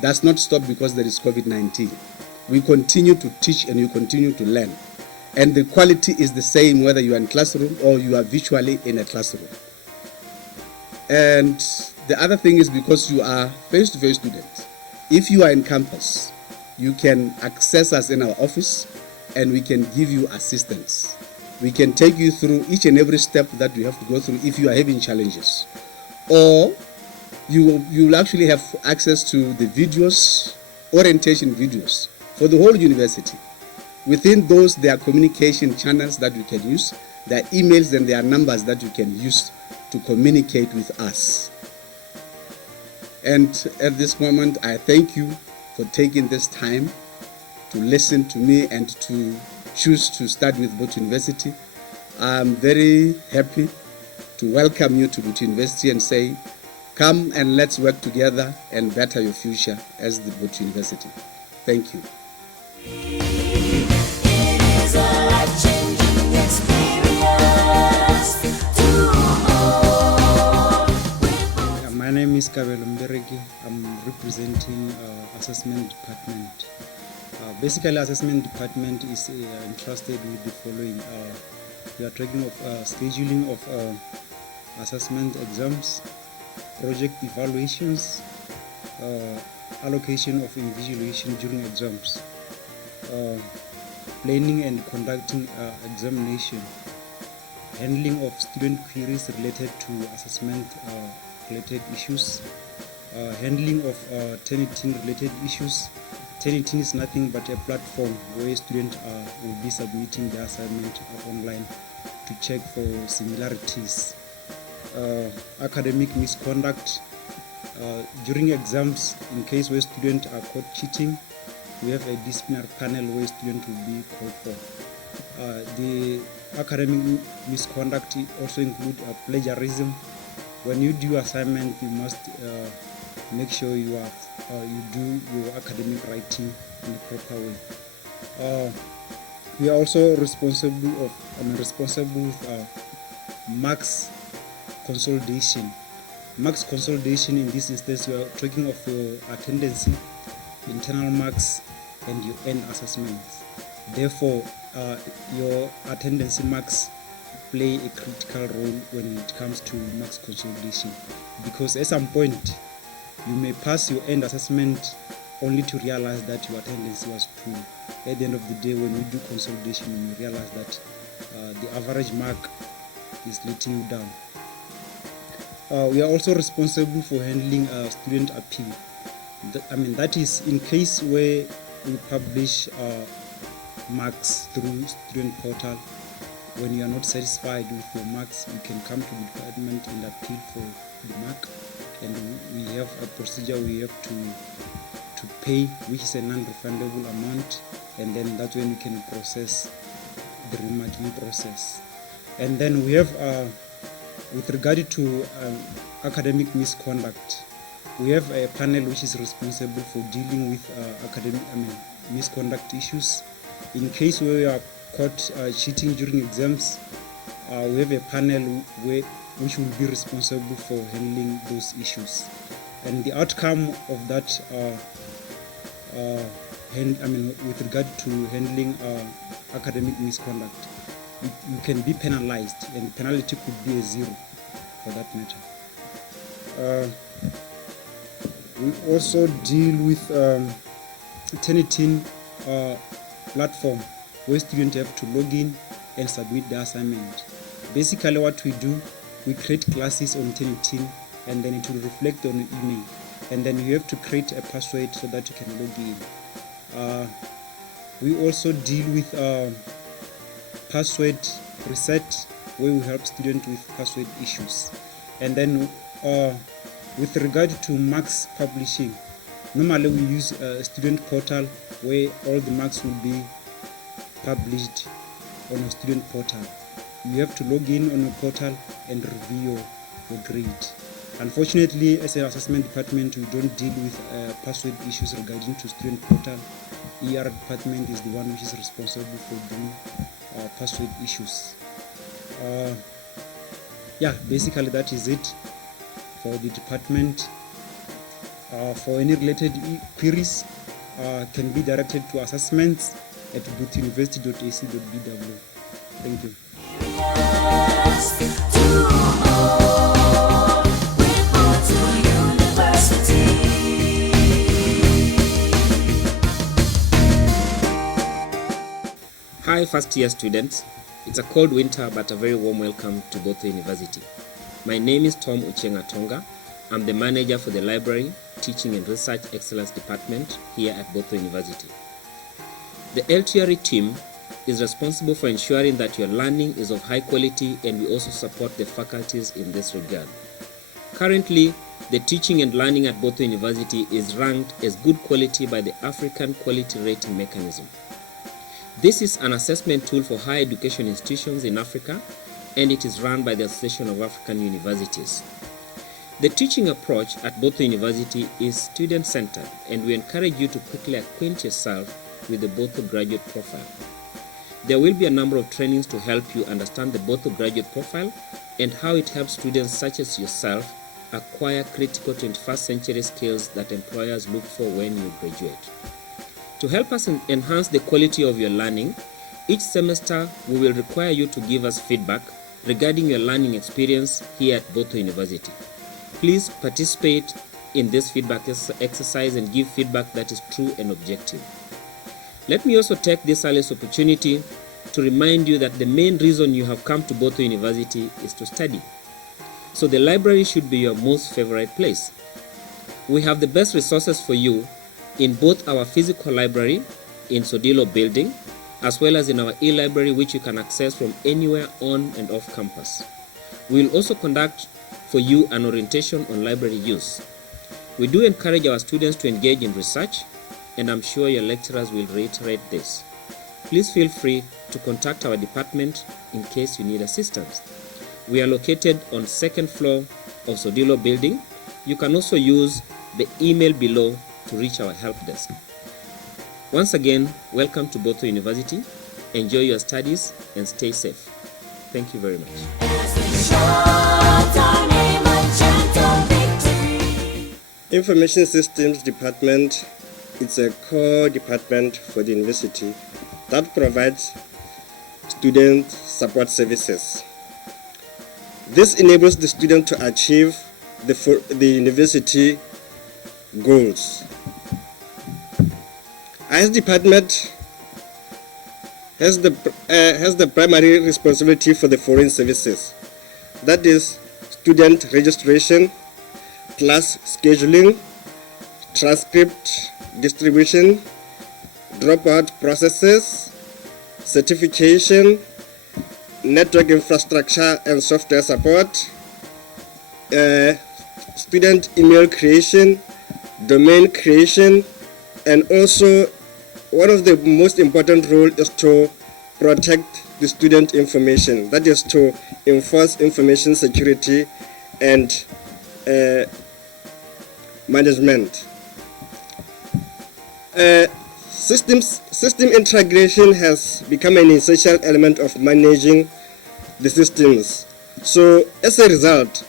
does not stop because there is COVID-19. We continue to teach and you continue to learn. And the quality is the same whether you are in classroom or you are virtually in a classroom. And the other thing is because you are face-to-face students. If you are in campus, you can access us in our office and we can give you assistance. We can take you through each and every step that you have to go through if you are having challenges. Or you will actually have access to the videos, orientation videos for the whole university. Within those, there are communication channels that you can use. There are emails and there are numbers that you can use to communicate with us. And at this moment, I thank you for taking this time to listen to me and to choose to start with Botho University. I'm very happy to welcome you to Botho University and say, come and let's work together and better your future as the Botho University. Thank you. It is a life-changing experience to all. My name is Gaborone. I'm representing assessment department. Basically, assessment department is entrusted with the following. We are taking of scheduling of assessment exams, project evaluations, allocation of invigilation during exams, planning and conducting examination, handling of student queries related to assessment related issues, handling of Turnitin related issues. Turnitin is nothing but a platform where students will be submitting their assignment online to check for similarities. Academic misconduct during exams, in case where students are caught cheating, we have a disciplinary panel where students will be called for. The academic misconduct also include plagiarism. When you do assignment, you must make sure you are you do your academic writing in a proper way. We are also responsible with marks consolidation. Marks consolidation in this instance, we are talking of your attendance, internal marks, and your end assessments. Therefore, your attendance marks play a critical role when it comes to marks consolidation, because at some point you may pass your end assessment only to realize that your attendance was poor. At the end of the day, when you do consolidation, you realize that the average mark is letting you down. We are also responsible for handling student appeal. That is in case where we publish marks through student portal. When you are not satisfied with your marks, you can come to the department and appeal for the mark, and we have a procedure we have to pay, which is a non-refundable amount, and then that's when we can process the remarking process. And then we have with regard to academic misconduct, we have a panel which is responsible for dealing with academic misconduct issues. In case where you are caught cheating during exams, we have a panel which will be responsible for handling those issues. And the outcome of that, with regard to handling academic misconduct, you can be penalized, and penalty could be a 0 for that matter. We also deal with Turnitin platform, where students have to log in and submit the assignment. Basically what we do, we create classes on Turnitin, and then it will reflect on the email, and then you have to create a password so that you can log in. We also deal with password reset, where we help students with password issues. And then with regard to marks publishing, normally we use a student portal where all the marks will be published on a student portal. You have to log in on a portal and review your grade. Unfortunately, as an assessment department, we don't deal with password issues regarding to student portal. ER department is the one which is responsible for doing password issues. Basically that is it for the department. For any related queries, can be directed to assessments at bothouniversity.ac.bw. Thank you. Hi first year students, it's a cold winter but a very warm welcome to Botho University. My name is Tom Uchenga Tonga. I'm the manager for the Library, Teaching and Research Excellence Department here at Botho University. The LTRE team is responsible for ensuring that your learning is of high quality, and we also support the faculties in this regard. Currently, the teaching and learning at Botho University is ranked as good quality by the African Quality Rating Mechanism. This is an assessment tool for higher education institutions in Africa, and it is run by the Association of African Universities. The teaching approach at Botho University is student-centered, and we encourage you to quickly acquaint yourself with the Botho graduate profile. There will be a number of trainings to help you understand the Botho graduate profile and how it helps students such as yourself acquire critical 21st century skills that employers look for when you graduate. To help us enhance the quality of your learning, each semester we will require you to give us feedback regarding your learning experience here at Botho University. Please participate in this feedback exercise and give feedback that is true and objective. Let me also take this earliest opportunity to remind you that the main reason you have come to Botho University is to study. So the library should be your most favorite place. We have the best resources for you in both our physical library in Sodilo building, as well as in our e-library, which you can access from anywhere on and off campus. We will also conduct for you an orientation on library use. We do encourage our students to engage in research, and I'm sure your lecturers will reiterate this. Please feel free to contact our department in case you need assistance. We are located on 2nd floor of Sodilo building. You can also use the email below to reach our help desk. Once again, welcome to Botho University. Enjoy your studies and stay safe. Thank you very much. As we shout our name and chant our victory. Information Systems Department is a core department for the university that provides student support services. This enables the student to achieve the university goals. IS department has the primary responsibility for the following services. That is student registration, class scheduling, transcript distribution, dropout processes, certification, network infrastructure and software support, student email creation, domain creation, and also one of the most important roles is to protect the student information. That is to enforce information security and management. System integration has become an essential element of managing the systems. So as a result,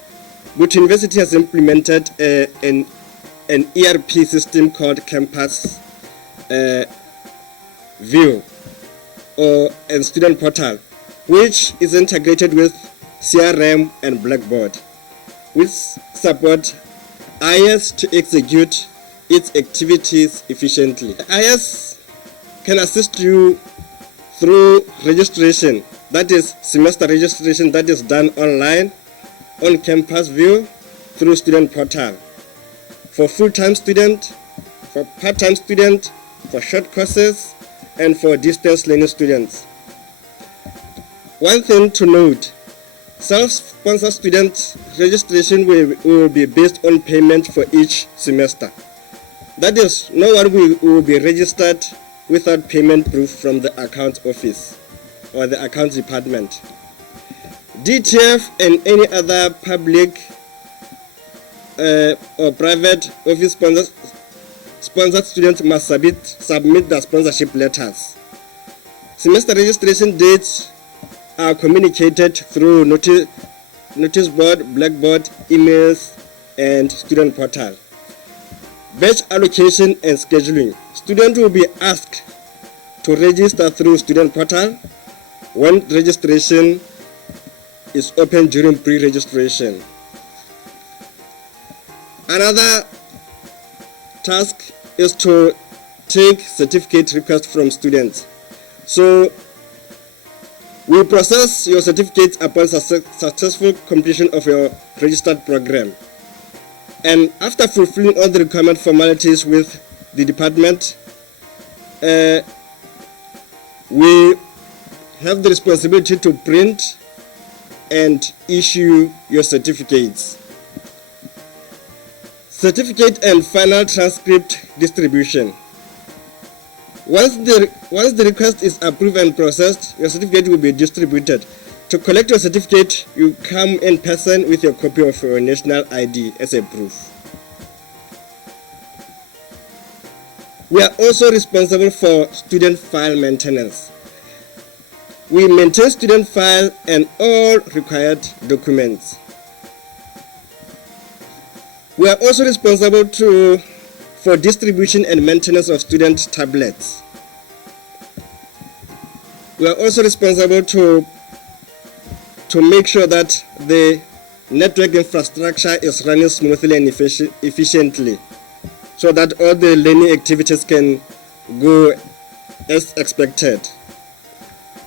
Botho University has implemented an ERP system called Campus View and Student Portal, which is integrated with CRM and Blackboard, which support IS to execute its activities efficiently. IS can assist you through registration, that is semester registration that is done online on Campus View through Student Portal. For full-time student, for part-time student, for short courses, and for distance learning students. One thing to note, self-sponsored student registration will be based on payment for each semester. That is, no one will be registered without payment proof from the accounts office or the accounts department. DTF and any other public or private office sponsored students must submit their sponsorship letters. Semester registration dates are communicated through notice board, Blackboard, emails, and student portal. Batch allocation and scheduling. Students will be asked to register through student portal when registration is open during pre-registration. Another task is to take certificate requests from students. So we process your certificates upon successful completion of your registered program. And after fulfilling all the requirement formalities with the department, we have the responsibility to print and issue your certificates. Certificate and final transcript distribution. Once the request is approved and processed, your certificate will be distributed. To collect your certificate, you come in person with your copy of your national ID as a proof. We are also responsible for student file maintenance. We maintain student file and all required documents. We are also responsible for distribution and maintenance of student tablets. We are also responsible to make sure that the network infrastructure is running smoothly and efficiently, so that all the learning activities can go as expected.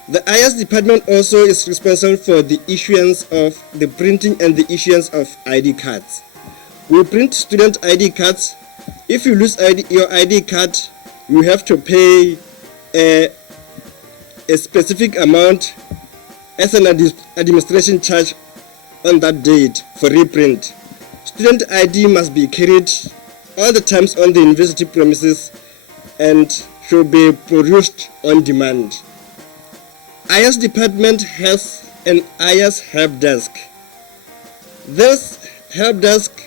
The IS department also is responsible for the issuance of the printing and the issuance of ID cards. We print student ID cards. If you lose your ID card, you have to pay a specific amount as an administration charge on that date for reprint. Student ID must be carried all the times on the university premises and should be produced on demand. IS department has an IS help desk. This help desk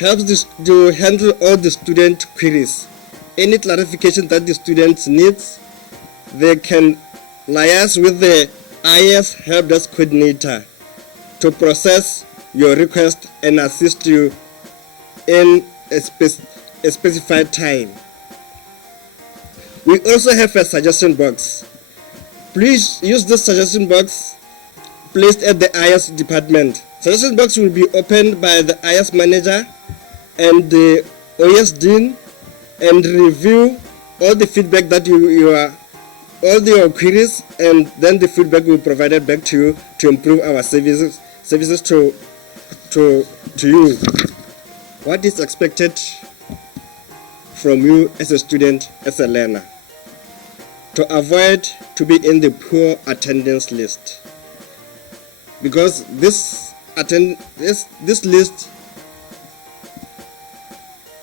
helps to handle all the student queries. Any clarification that the students needs, they can liaise with the IS help desk coordinator to process your request and assist you in a specified time. We also have a suggestion box. Please use this suggestion box placed at the IS department. Suggestion box will be opened by the IS manager and the OS dean and review all the feedback that all your queries, and then the feedback will be provided back to you to improve our services to you. What is expected from you as a student, as a learner? To avoid to be in the poor attendance list, because this list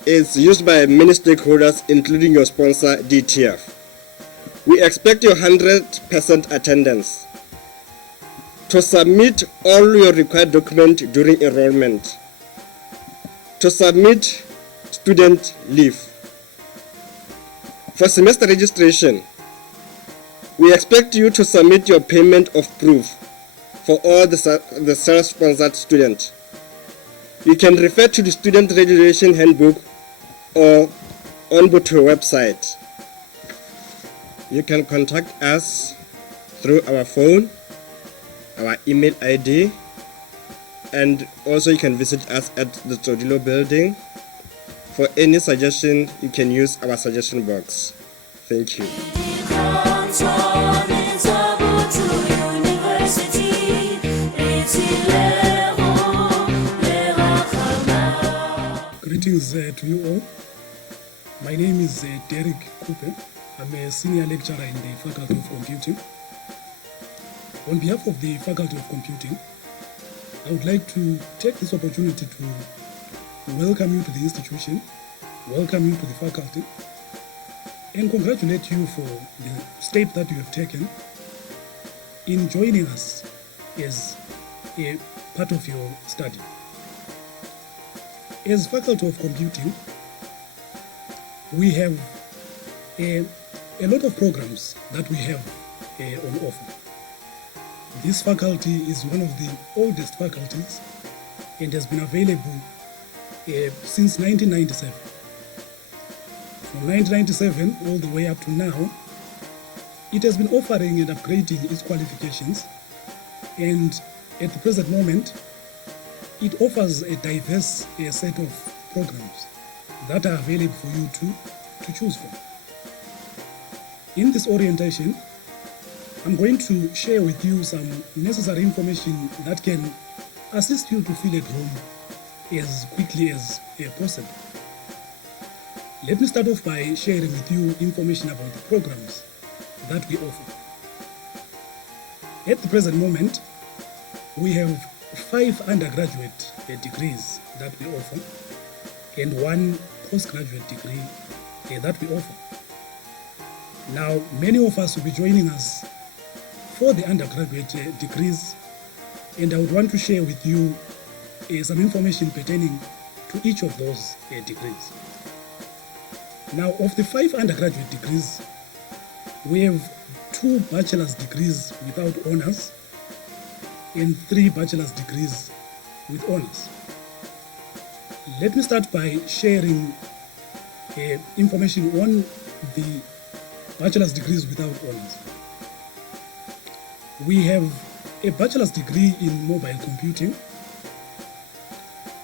is used by many stakeholders, including your sponsor DTF. We expect your 100% attendance, to submit all your required documents during enrollment, to submit student leave. For semester registration, we expect you to submit your payment of proof for all the self-sponsored students. You can refer to the Student Registration Handbook or on Botho website. You can contact us through our phone, our email ID, and also you can visit us at the Todilo building. For any suggestion, you can use our suggestion box. Thank you. Botho University, Greetings to you all. My name is Derek Cooper. I'm a senior lecturer in the Faculty of Computing. On behalf of the Faculty of Computing, I would like to take this opportunity to welcome you to the institution, welcome you to the faculty, and congratulate you for the step that you have taken in joining us as a part of your study. As Faculty of Computing, we have a lot of programs that we have on offer. This faculty is one of the oldest faculties and has been available since 1997. From 1997 all the way up to now, it has been offering and upgrading its qualifications, and at the present moment, it offers a diverse set of programs that are available for you to choose from. In this orientation, I'm going to share with you some necessary information that can assist you to feel at home as quickly as possible. Let me start off by sharing with you information about the programs that we offer. At the present moment, we have 5 undergraduate degrees that we offer and 1 postgraduate degree that we offer. Now, many of us will be joining us for the undergraduate degrees, and I would want to share with you some information pertaining to each of those degrees. Now, of the 5 undergraduate degrees, we have 2 bachelor's degrees without honors and 3 bachelor's degrees with honors. Let me start by sharing information on the bachelor's degrees without honors. We have a bachelor's degree in mobile computing.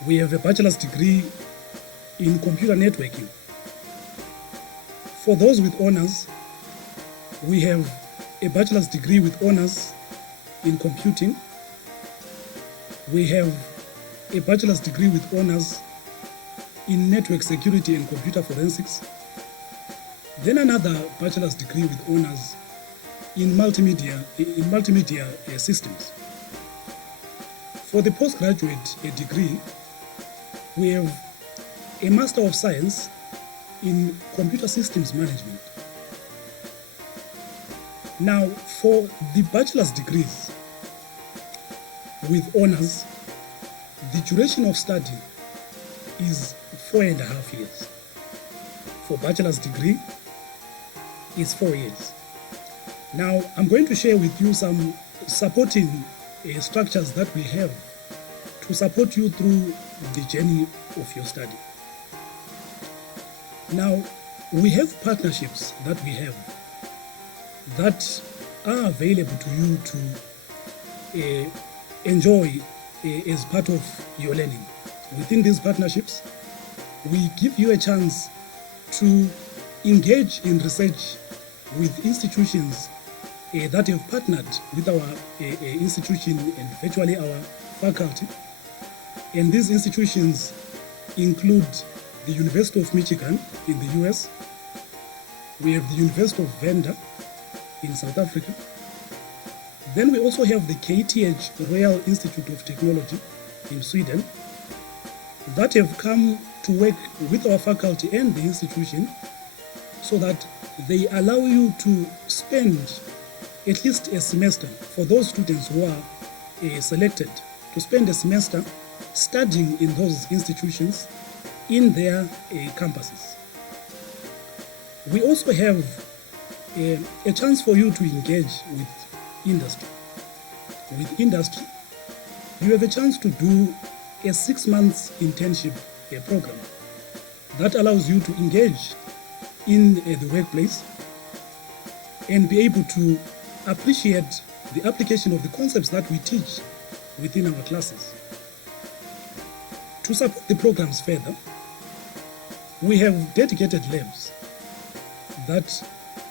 We have a bachelor's degree in computer networking. For those with honors, we have a bachelor's degree with honors in computing. We have a bachelor's degree with honors in network security and computer forensics. Then another bachelor's degree with honors in multimedia systems. For the postgraduate degree, we have a Master of Science in Computer Systems Management. Now, for the bachelor's degrees with honors, the duration of study is 4.5 years. For bachelor's degree, is 4 years. Now, I'm going to share with you some supporting structures that we have to support you through the journey of your study. Now, we have partnerships that we have that are available to you to enjoy as part of your learning. Within these partnerships, we give you a chance to engage in research with institutions that have partnered with our institution and virtually our faculty. And these institutions include the University of Michigan in the US, we have the University of Venda in South Africa, then we also have the KTH Royal Institute of Technology in Sweden that have come to work with our faculty and the institution so that they allow you to spend at least a semester, for those students who are selected, to spend a semester studying in those institutions in their campuses. We also have a chance for you to engage with industry. With industry, you have a chance to do a 6 months internship program that allows you to engage in the workplace and be able to appreciate the application of the concepts that we teach within our classes. To support the programs further, we have dedicated labs that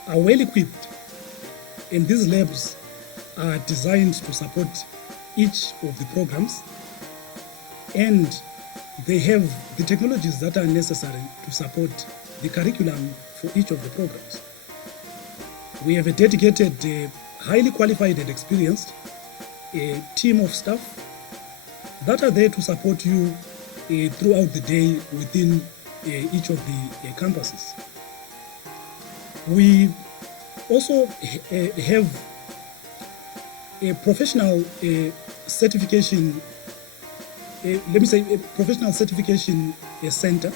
are well equipped, and these labs are designed to support each of the programs, and they have the technologies that are necessary to support the curriculum for each of the programs. We have a dedicated, highly qualified and experienced team of staff that are there to support you throughout the day within each of the campuses. We also have a professional certification, a professional certification center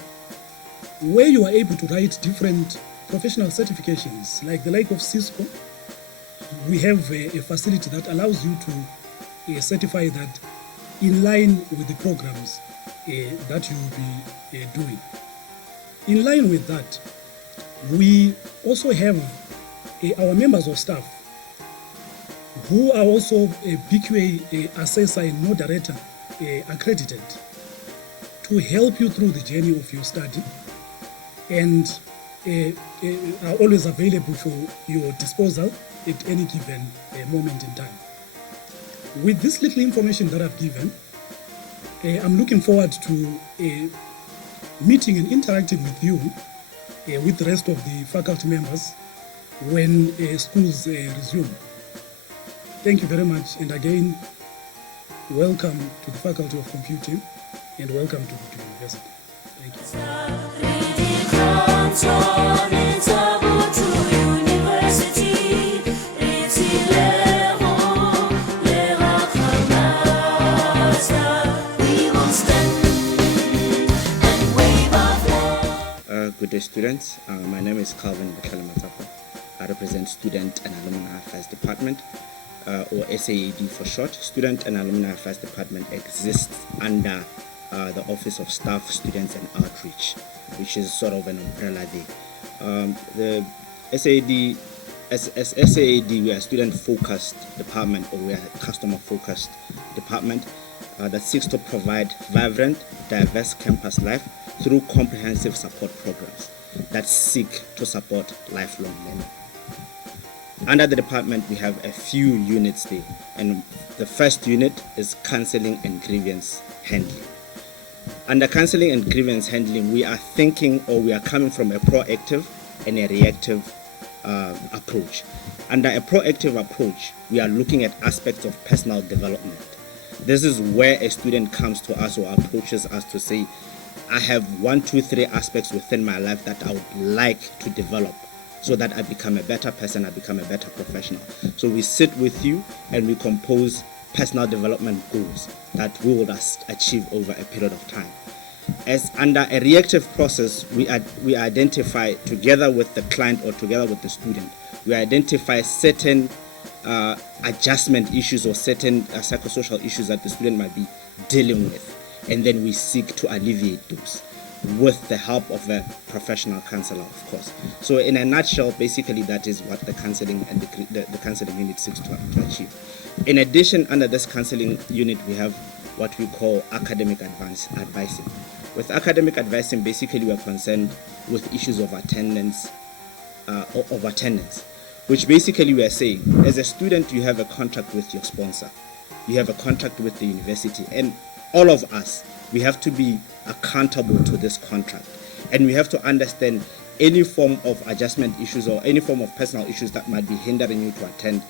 where you are able to write different professional certifications, like the like of Cisco. We have a facility that allows you to certify that in line with the programs that you will be doing. In line with that, we also have our members of staff who are also a BQA assessor and moderator accredited to help you through the journey of your study, and are always available for your disposal at any given moment in time. With this little information that I've given, I'm looking forward to meeting and interacting with you, with the rest of the faculty members when schools resume. Thank you very much, and again, welcome to the Faculty of Computing and welcome to Botho University. Thank Good day, students. My name is Calvin Matapa. I represent Student and Alumni Affairs Department, or SAAD for short. Student and Alumni Affairs Department exists under the Office of Staff, Students and Outreach, which is sort of an umbrella there. The SAAD, as SAAD, we are a student-focused department, or we are a customer-focused department that seeks to provide vibrant, diverse campus life through comprehensive support programs that seek to support lifelong learning. Under the department, we have a few units there, and the first unit is counseling and grievance handling. Under counseling and grievance handling, we are thinking, or we are coming from a proactive and a reactive approach. Under a proactive approach, we are looking at aspects of personal development. This is where a student comes to us or approaches us to say, I have 1, 2, 3 aspects within my life that I would like to develop so that I become a better person, I become a better professional. So we sit with you and we compose personal development goals that we will achieve over a period of time. as under a reactive process, we identify together with the client or together with the student, we identify certain adjustment issues or certain psychosocial issues that the student might be dealing with, and then we seek to alleviate those with the help of a professional counselor, of course. So in a nutshell, basically that is what the counseling and the counseling unit seeks to achieve. In addition, under this counseling unit, we have what we call academic advising. With academic advising, basically we are concerned with issues of attendance, which basically we are saying, as a student, you have a contract with your sponsor, you have a contract with the university, and all of us, we have to be accountable to this contract, and we have to understand any form of adjustment issues or any form of personal issues that might be hindering you to attend,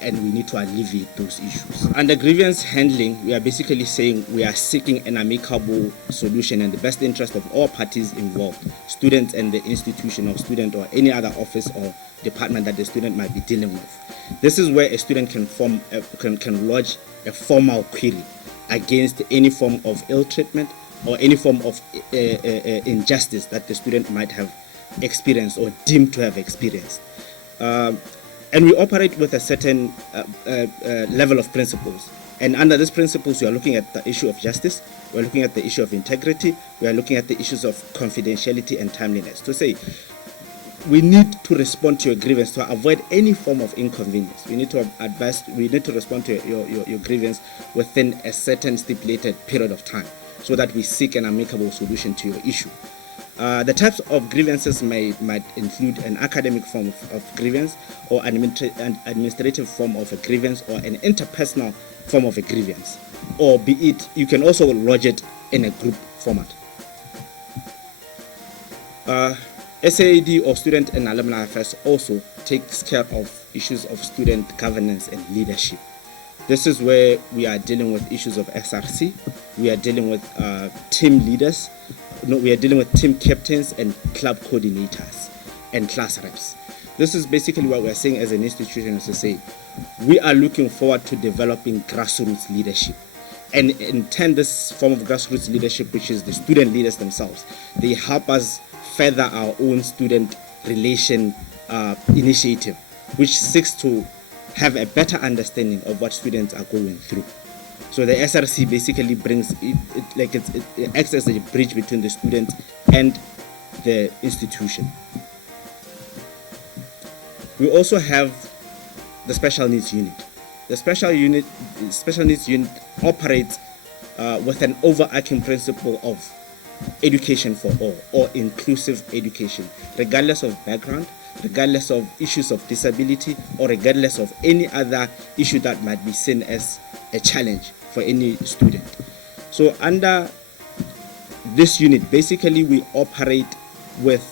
and we need to alleviate those issues. Under grievance handling, we are basically saying we are seeking an amicable solution in the best interest of all parties involved, students and the institution or student or any other office or department that the student might be dealing with. This is where a student can lodge a formal query against any form of ill treatment or any form of injustice that the student might have experienced or deemed to have experienced. And we operate with a certain level of principles. And under these principles, we are looking at the issue of justice, we are looking at the issue of integrity, we are looking at the issues of confidentiality and timeliness. To say, we need to respond to your grievance to avoid any form of inconvenience. We need to respond to your grievance within a certain stipulated period of time so that we seek an amicable solution to your issue. The types of grievances might include an academic form of grievance or an administrative form of a grievance or an interpersonal form of a grievance, or be it, you can also lodge it in a group format. SAAD or Student and Alumni Affairs also takes care of issues of student governance and leadership. This is where we are dealing with issues of SRC, we are dealing with team leaders, we are dealing with team captains and club coordinators and class reps. This is basically what we are saying as an institution, is to say we are looking forward to developing grassroots leadership. And in turn, this form of grassroots leadership, which is the student leaders themselves, they help us further our own student relation initiative, which seeks to have a better understanding of what students are going through. So the SRC basically brings it acts as a bridge between the students and the institution. We also have the special needs unit. The special needs unit operates with an overarching principle of education for all, or inclusive education, regardless of background, regardless of issues of disability, or regardless of any other issue that might be seen as a challenge for any student. So under this unit, basically we operate with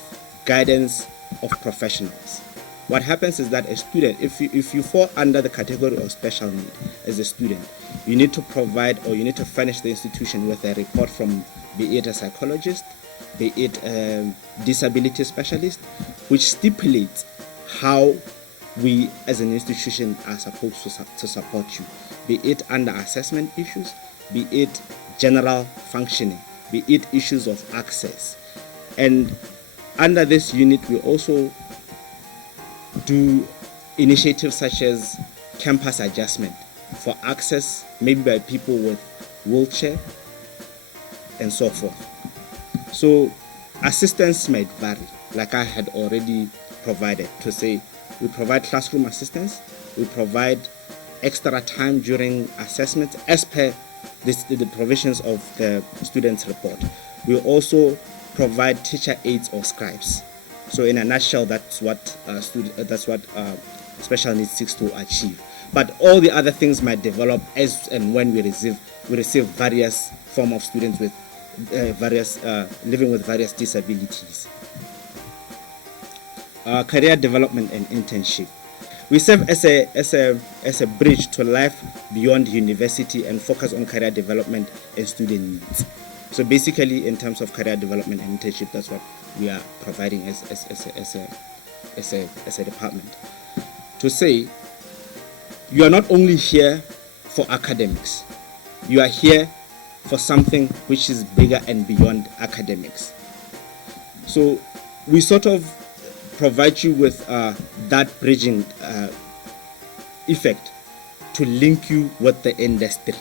guidance of professionals. What happens is that a student, if you fall under the category of special need as a student, you need to provide or you need to furnish the institution with a report from, be it a psychologist, be it a disability specialist, which stipulates how we as an institution are supposed to support you, be it under assessment issues, be it general functioning, be it issues of access. And under this unit, we also do initiatives such as campus adjustment for access, maybe by people with wheelchair and so forth. So assistance might vary, like I had already provided, to say we provide classroom assistance, we provide extra time during assessments as per the provisions of the student's report. We also provide teacher aides or scribes. So in a nutshell, that's what special needs seeks to achieve. But all the other things might develop as and when we receive various form of students with living with various disabilities. Career development and internship. We serve as a bridge to life beyond university and focus on career development and student needs. So basically, in terms of career development and internship, that's what we are providing as a department. To say, you are not only here for academics, you are here for something which is bigger and beyond academics. So we sort of provide you with that bridging effect to link you with the industry.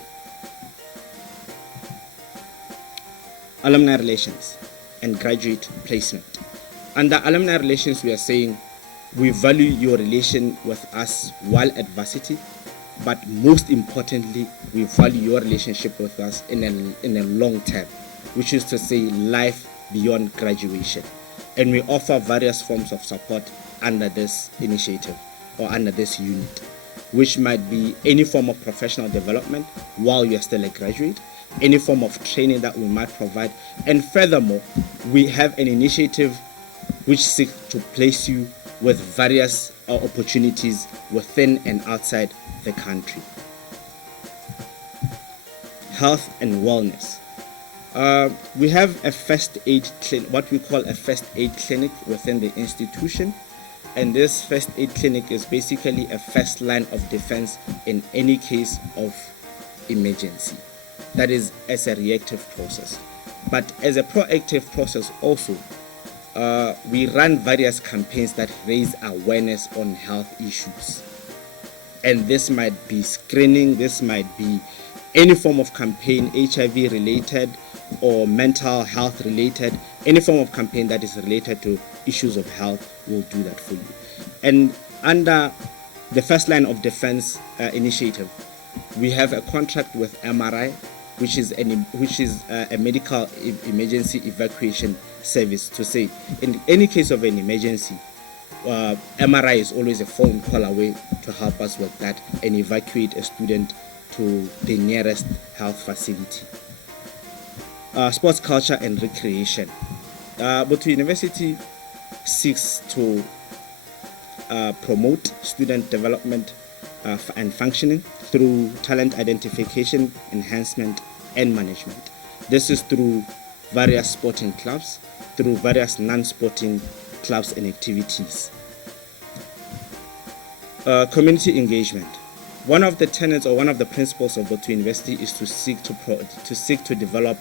Alumni relations and graduate placement. Under alumni relations, we are saying we value your relation with us while at varsity, but most importantly, we value your relationship with us in a long term, which is to say life beyond graduation. And we offer various forms of support under this initiative or under this unit, which might be any form of professional development while you are still a graduate, any form of training that we might provide, and furthermore, we have an initiative which seeks to place you with various opportunities within and outside the country. Health and wellness. We have a first aid clinic, what we call a first aid clinic within the institution, and this first aid clinic is basically a first line of defense in any case of emergency. That is as a reactive process, but as a proactive process also. We run various campaigns that raise awareness on health issues, and this might be screening, this might be any form of campaign, HIV related or mental health related, any form of campaign that is related to issues of health will do that for you. And under the first line of defense initiative, we have a contract with MRI, which is a medical emergency evacuation service, to say in any case of an emergency, MRI is always a phone call away to help us with that and evacuate a student to the nearest health facility. Sports culture and recreation. Botho University seeks to promote student development and functioning through talent identification, enhancement, and management. This is through various sporting clubs, through various non-sporting clubs and activities. Community engagement. One of the tenets or one of the principles of Botho University is to seek to develop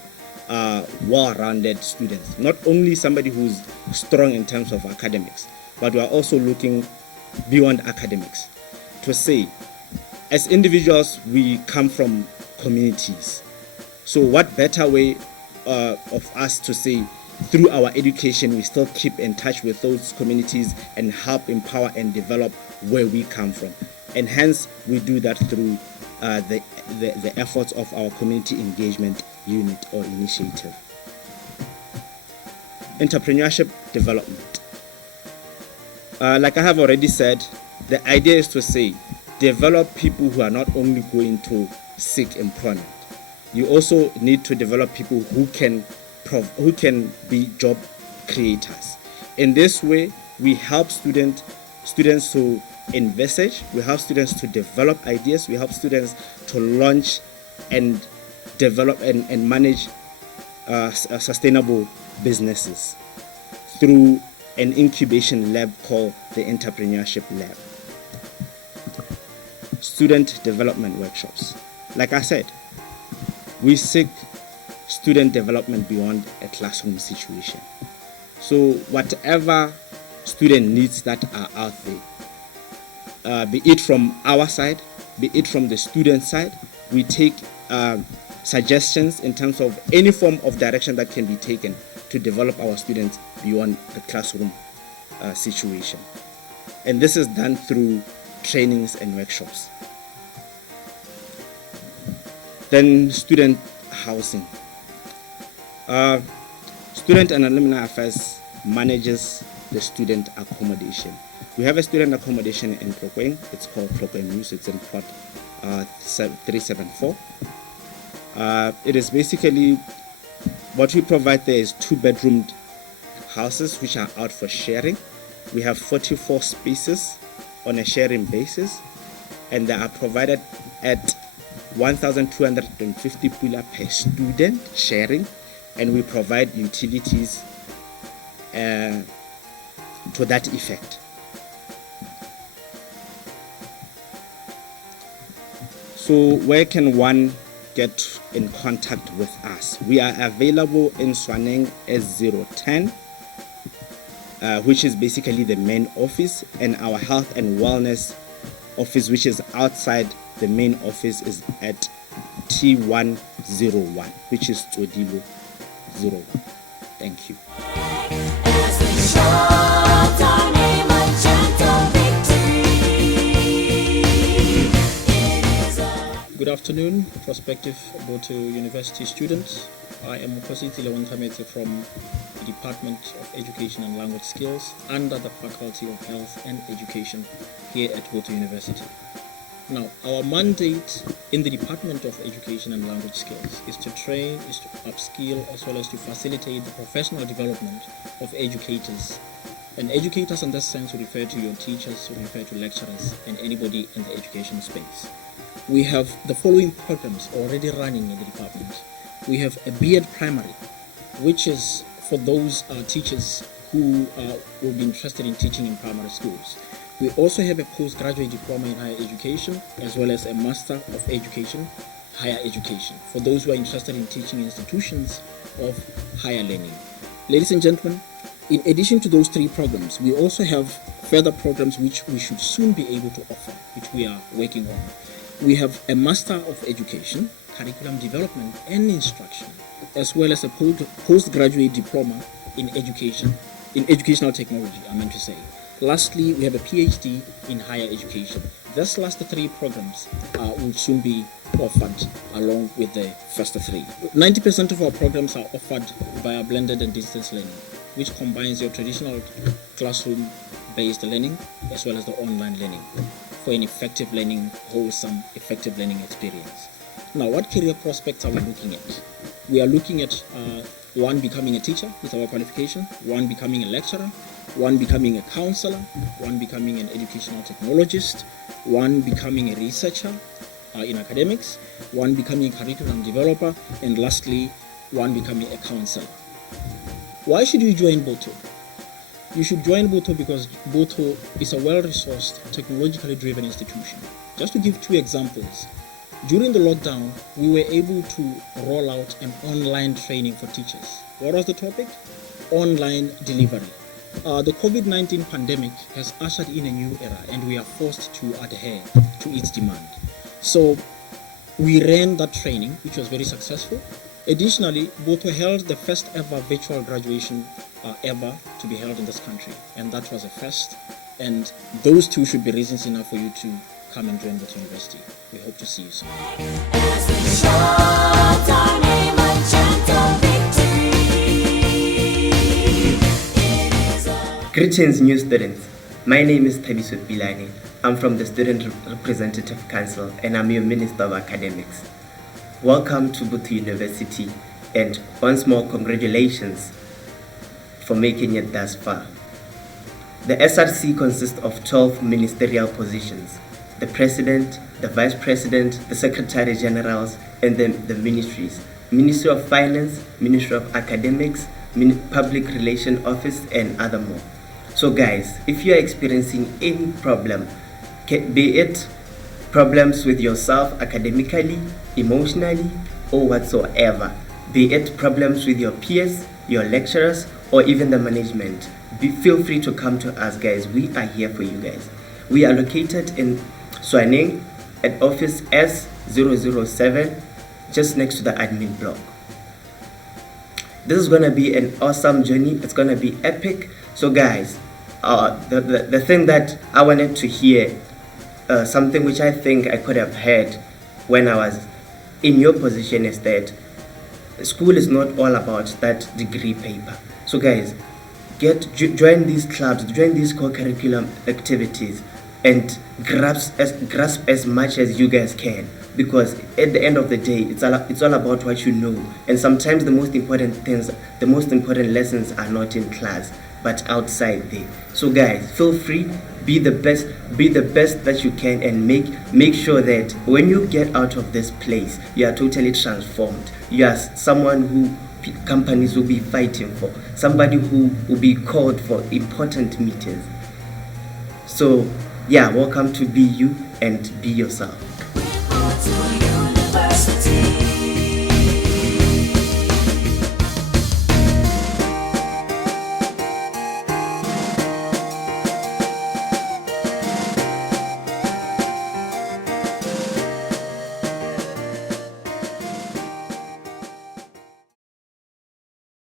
well-rounded students. Not only somebody who's strong in terms of academics, but we are also looking beyond academics. To say, as individuals, we come from communities. So what better way of us to say, through our education, we still keep in touch with those communities and help empower and develop where we come from. And hence, we do that through the efforts of our community engagement unit or initiative. Entrepreneurship development. Like I have already said, the idea is to say, develop people who are not only going to seek employment. You also need to develop people who can be job creators. In this way, we help students to envisage, we help students to develop ideas, we help students to launch and develop and manage sustainable businesses through an incubation lab called the Entrepreneurship Lab. Student development workshops. Like I said, we seek student development beyond a classroom situation. So whatever student needs that are out there, be it from our side, be it from the student side, we take suggestions in terms of any form of direction that can be taken to develop our students beyond the classroom situation. And this is done through trainings and workshops. Then student housing. Student and Alumni Affairs manages the student accommodation. We have a student accommodation in Prokweng. It's called Prokweng News. It's in plot 374. It is basically, what we provide there is 2-bedroomed houses which are out for sharing. We have 44 spaces on a sharing basis, and they are provided at 1,250 Pula per student sharing, and we provide utilities to that effect. So where can one get in contact with us. We are available in Swaneng S010, which is basically the main office, and our health and wellness office, which is outside the main office, is at T101, which is Todilo 01. Thank you. As we shout our name and chant our victory. It is a Good afternoon, prospective Botho University students. I am Nkositi Lewantamete from the Department of Education and Language Skills under the Faculty of Health and Education here at Botho University. Now, our mandate in the Department of Education and Language Skills is to train, is to upskill, as well as to facilitate the professional development of educators. And educators in this sense will refer to your teachers, will refer to lecturers, and anybody in the education space. We have the following programs already running in the department. We have a B.Ed Primary, which is for those teachers who will be interested in teaching in primary schools. We also have a postgraduate diploma in higher education, as well as a Master of Education, higher education, for those who are interested in teaching institutions of higher learning. Ladies and gentlemen, in addition to those three programs, we also have further programs which we should soon be able to offer, which we are working on. We have a Master of Education, Curriculum Development and Instruction, as well as a postgraduate diploma in education, in educational technology, I meant to say. Lastly, we have a PhD in higher education. These last three programs will soon be offered along with the first three. 90% of our programs are offered via blended and distance learning, which combines your traditional classroom-based learning as well as the online learning for an effective learning, wholesome, effective learning experience. Now, what career prospects are we looking at? We are looking at one becoming a teacher with our qualification, one becoming a lecturer, one becoming a counselor, one becoming an educational technologist, one becoming a researcher in academics, one becoming a curriculum developer, and lastly, one becoming a counselor. Why should you join Botho? You should join Botho because Botho is a well-resourced, technologically driven institution. Just to give two examples, during the lockdown, we were able to roll out an online training for teachers. What was the topic? Online delivery. The COVID-19 pandemic has ushered in a new era, and we are forced to adhere to its demand. So we ran that training, which was very successful. Additionally, Botho held the first ever virtual graduation ever to be held in this country, and that was a first. And those two should be reasons enough for you to come and join Botho University. We hope to see you soon. as we shout our name and chant our victory. It is a Greetings, new students. My name is Thabiso Pilani. I'm from the Student Representative Council and I'm your Minister of Academics. Welcome to Botho University and once more congratulations for making it thus far. The SRC consists of 12 ministerial positions: the President, the Vice President, the Secretary Generals, and the ministries. Ministry of Finance, Ministry of Academics, Public Relations Office, and other more. So guys, if you are experiencing any problem, be it problems with yourself academically, emotionally, or whatsoever, be it problems with your peers, your lecturers, or even the management, feel free to come to us, guys. We are here for you guys. We are located in Swaneng at office S007, just next to the admin block. This is gonna be an awesome journey. It's gonna be epic. So guys, the thing that I wanted to hear, something which I think I could have heard when I was in your position, is that school is not all about that degree paper. So guys, join these clubs, join these co-curriculum activities, and grasp as much as you guys can, because at the end of the day, it's all about what you know. And sometimes the most important things, the most important lessons are not in class but outside there. So guys, feel free, be the best that you can, and make sure that when you get out of this place, you are totally transformed. You are someone who companies will be fighting for, somebody who will be called for important meetings. So yeah, welcome to be you and be yourself. Botho University.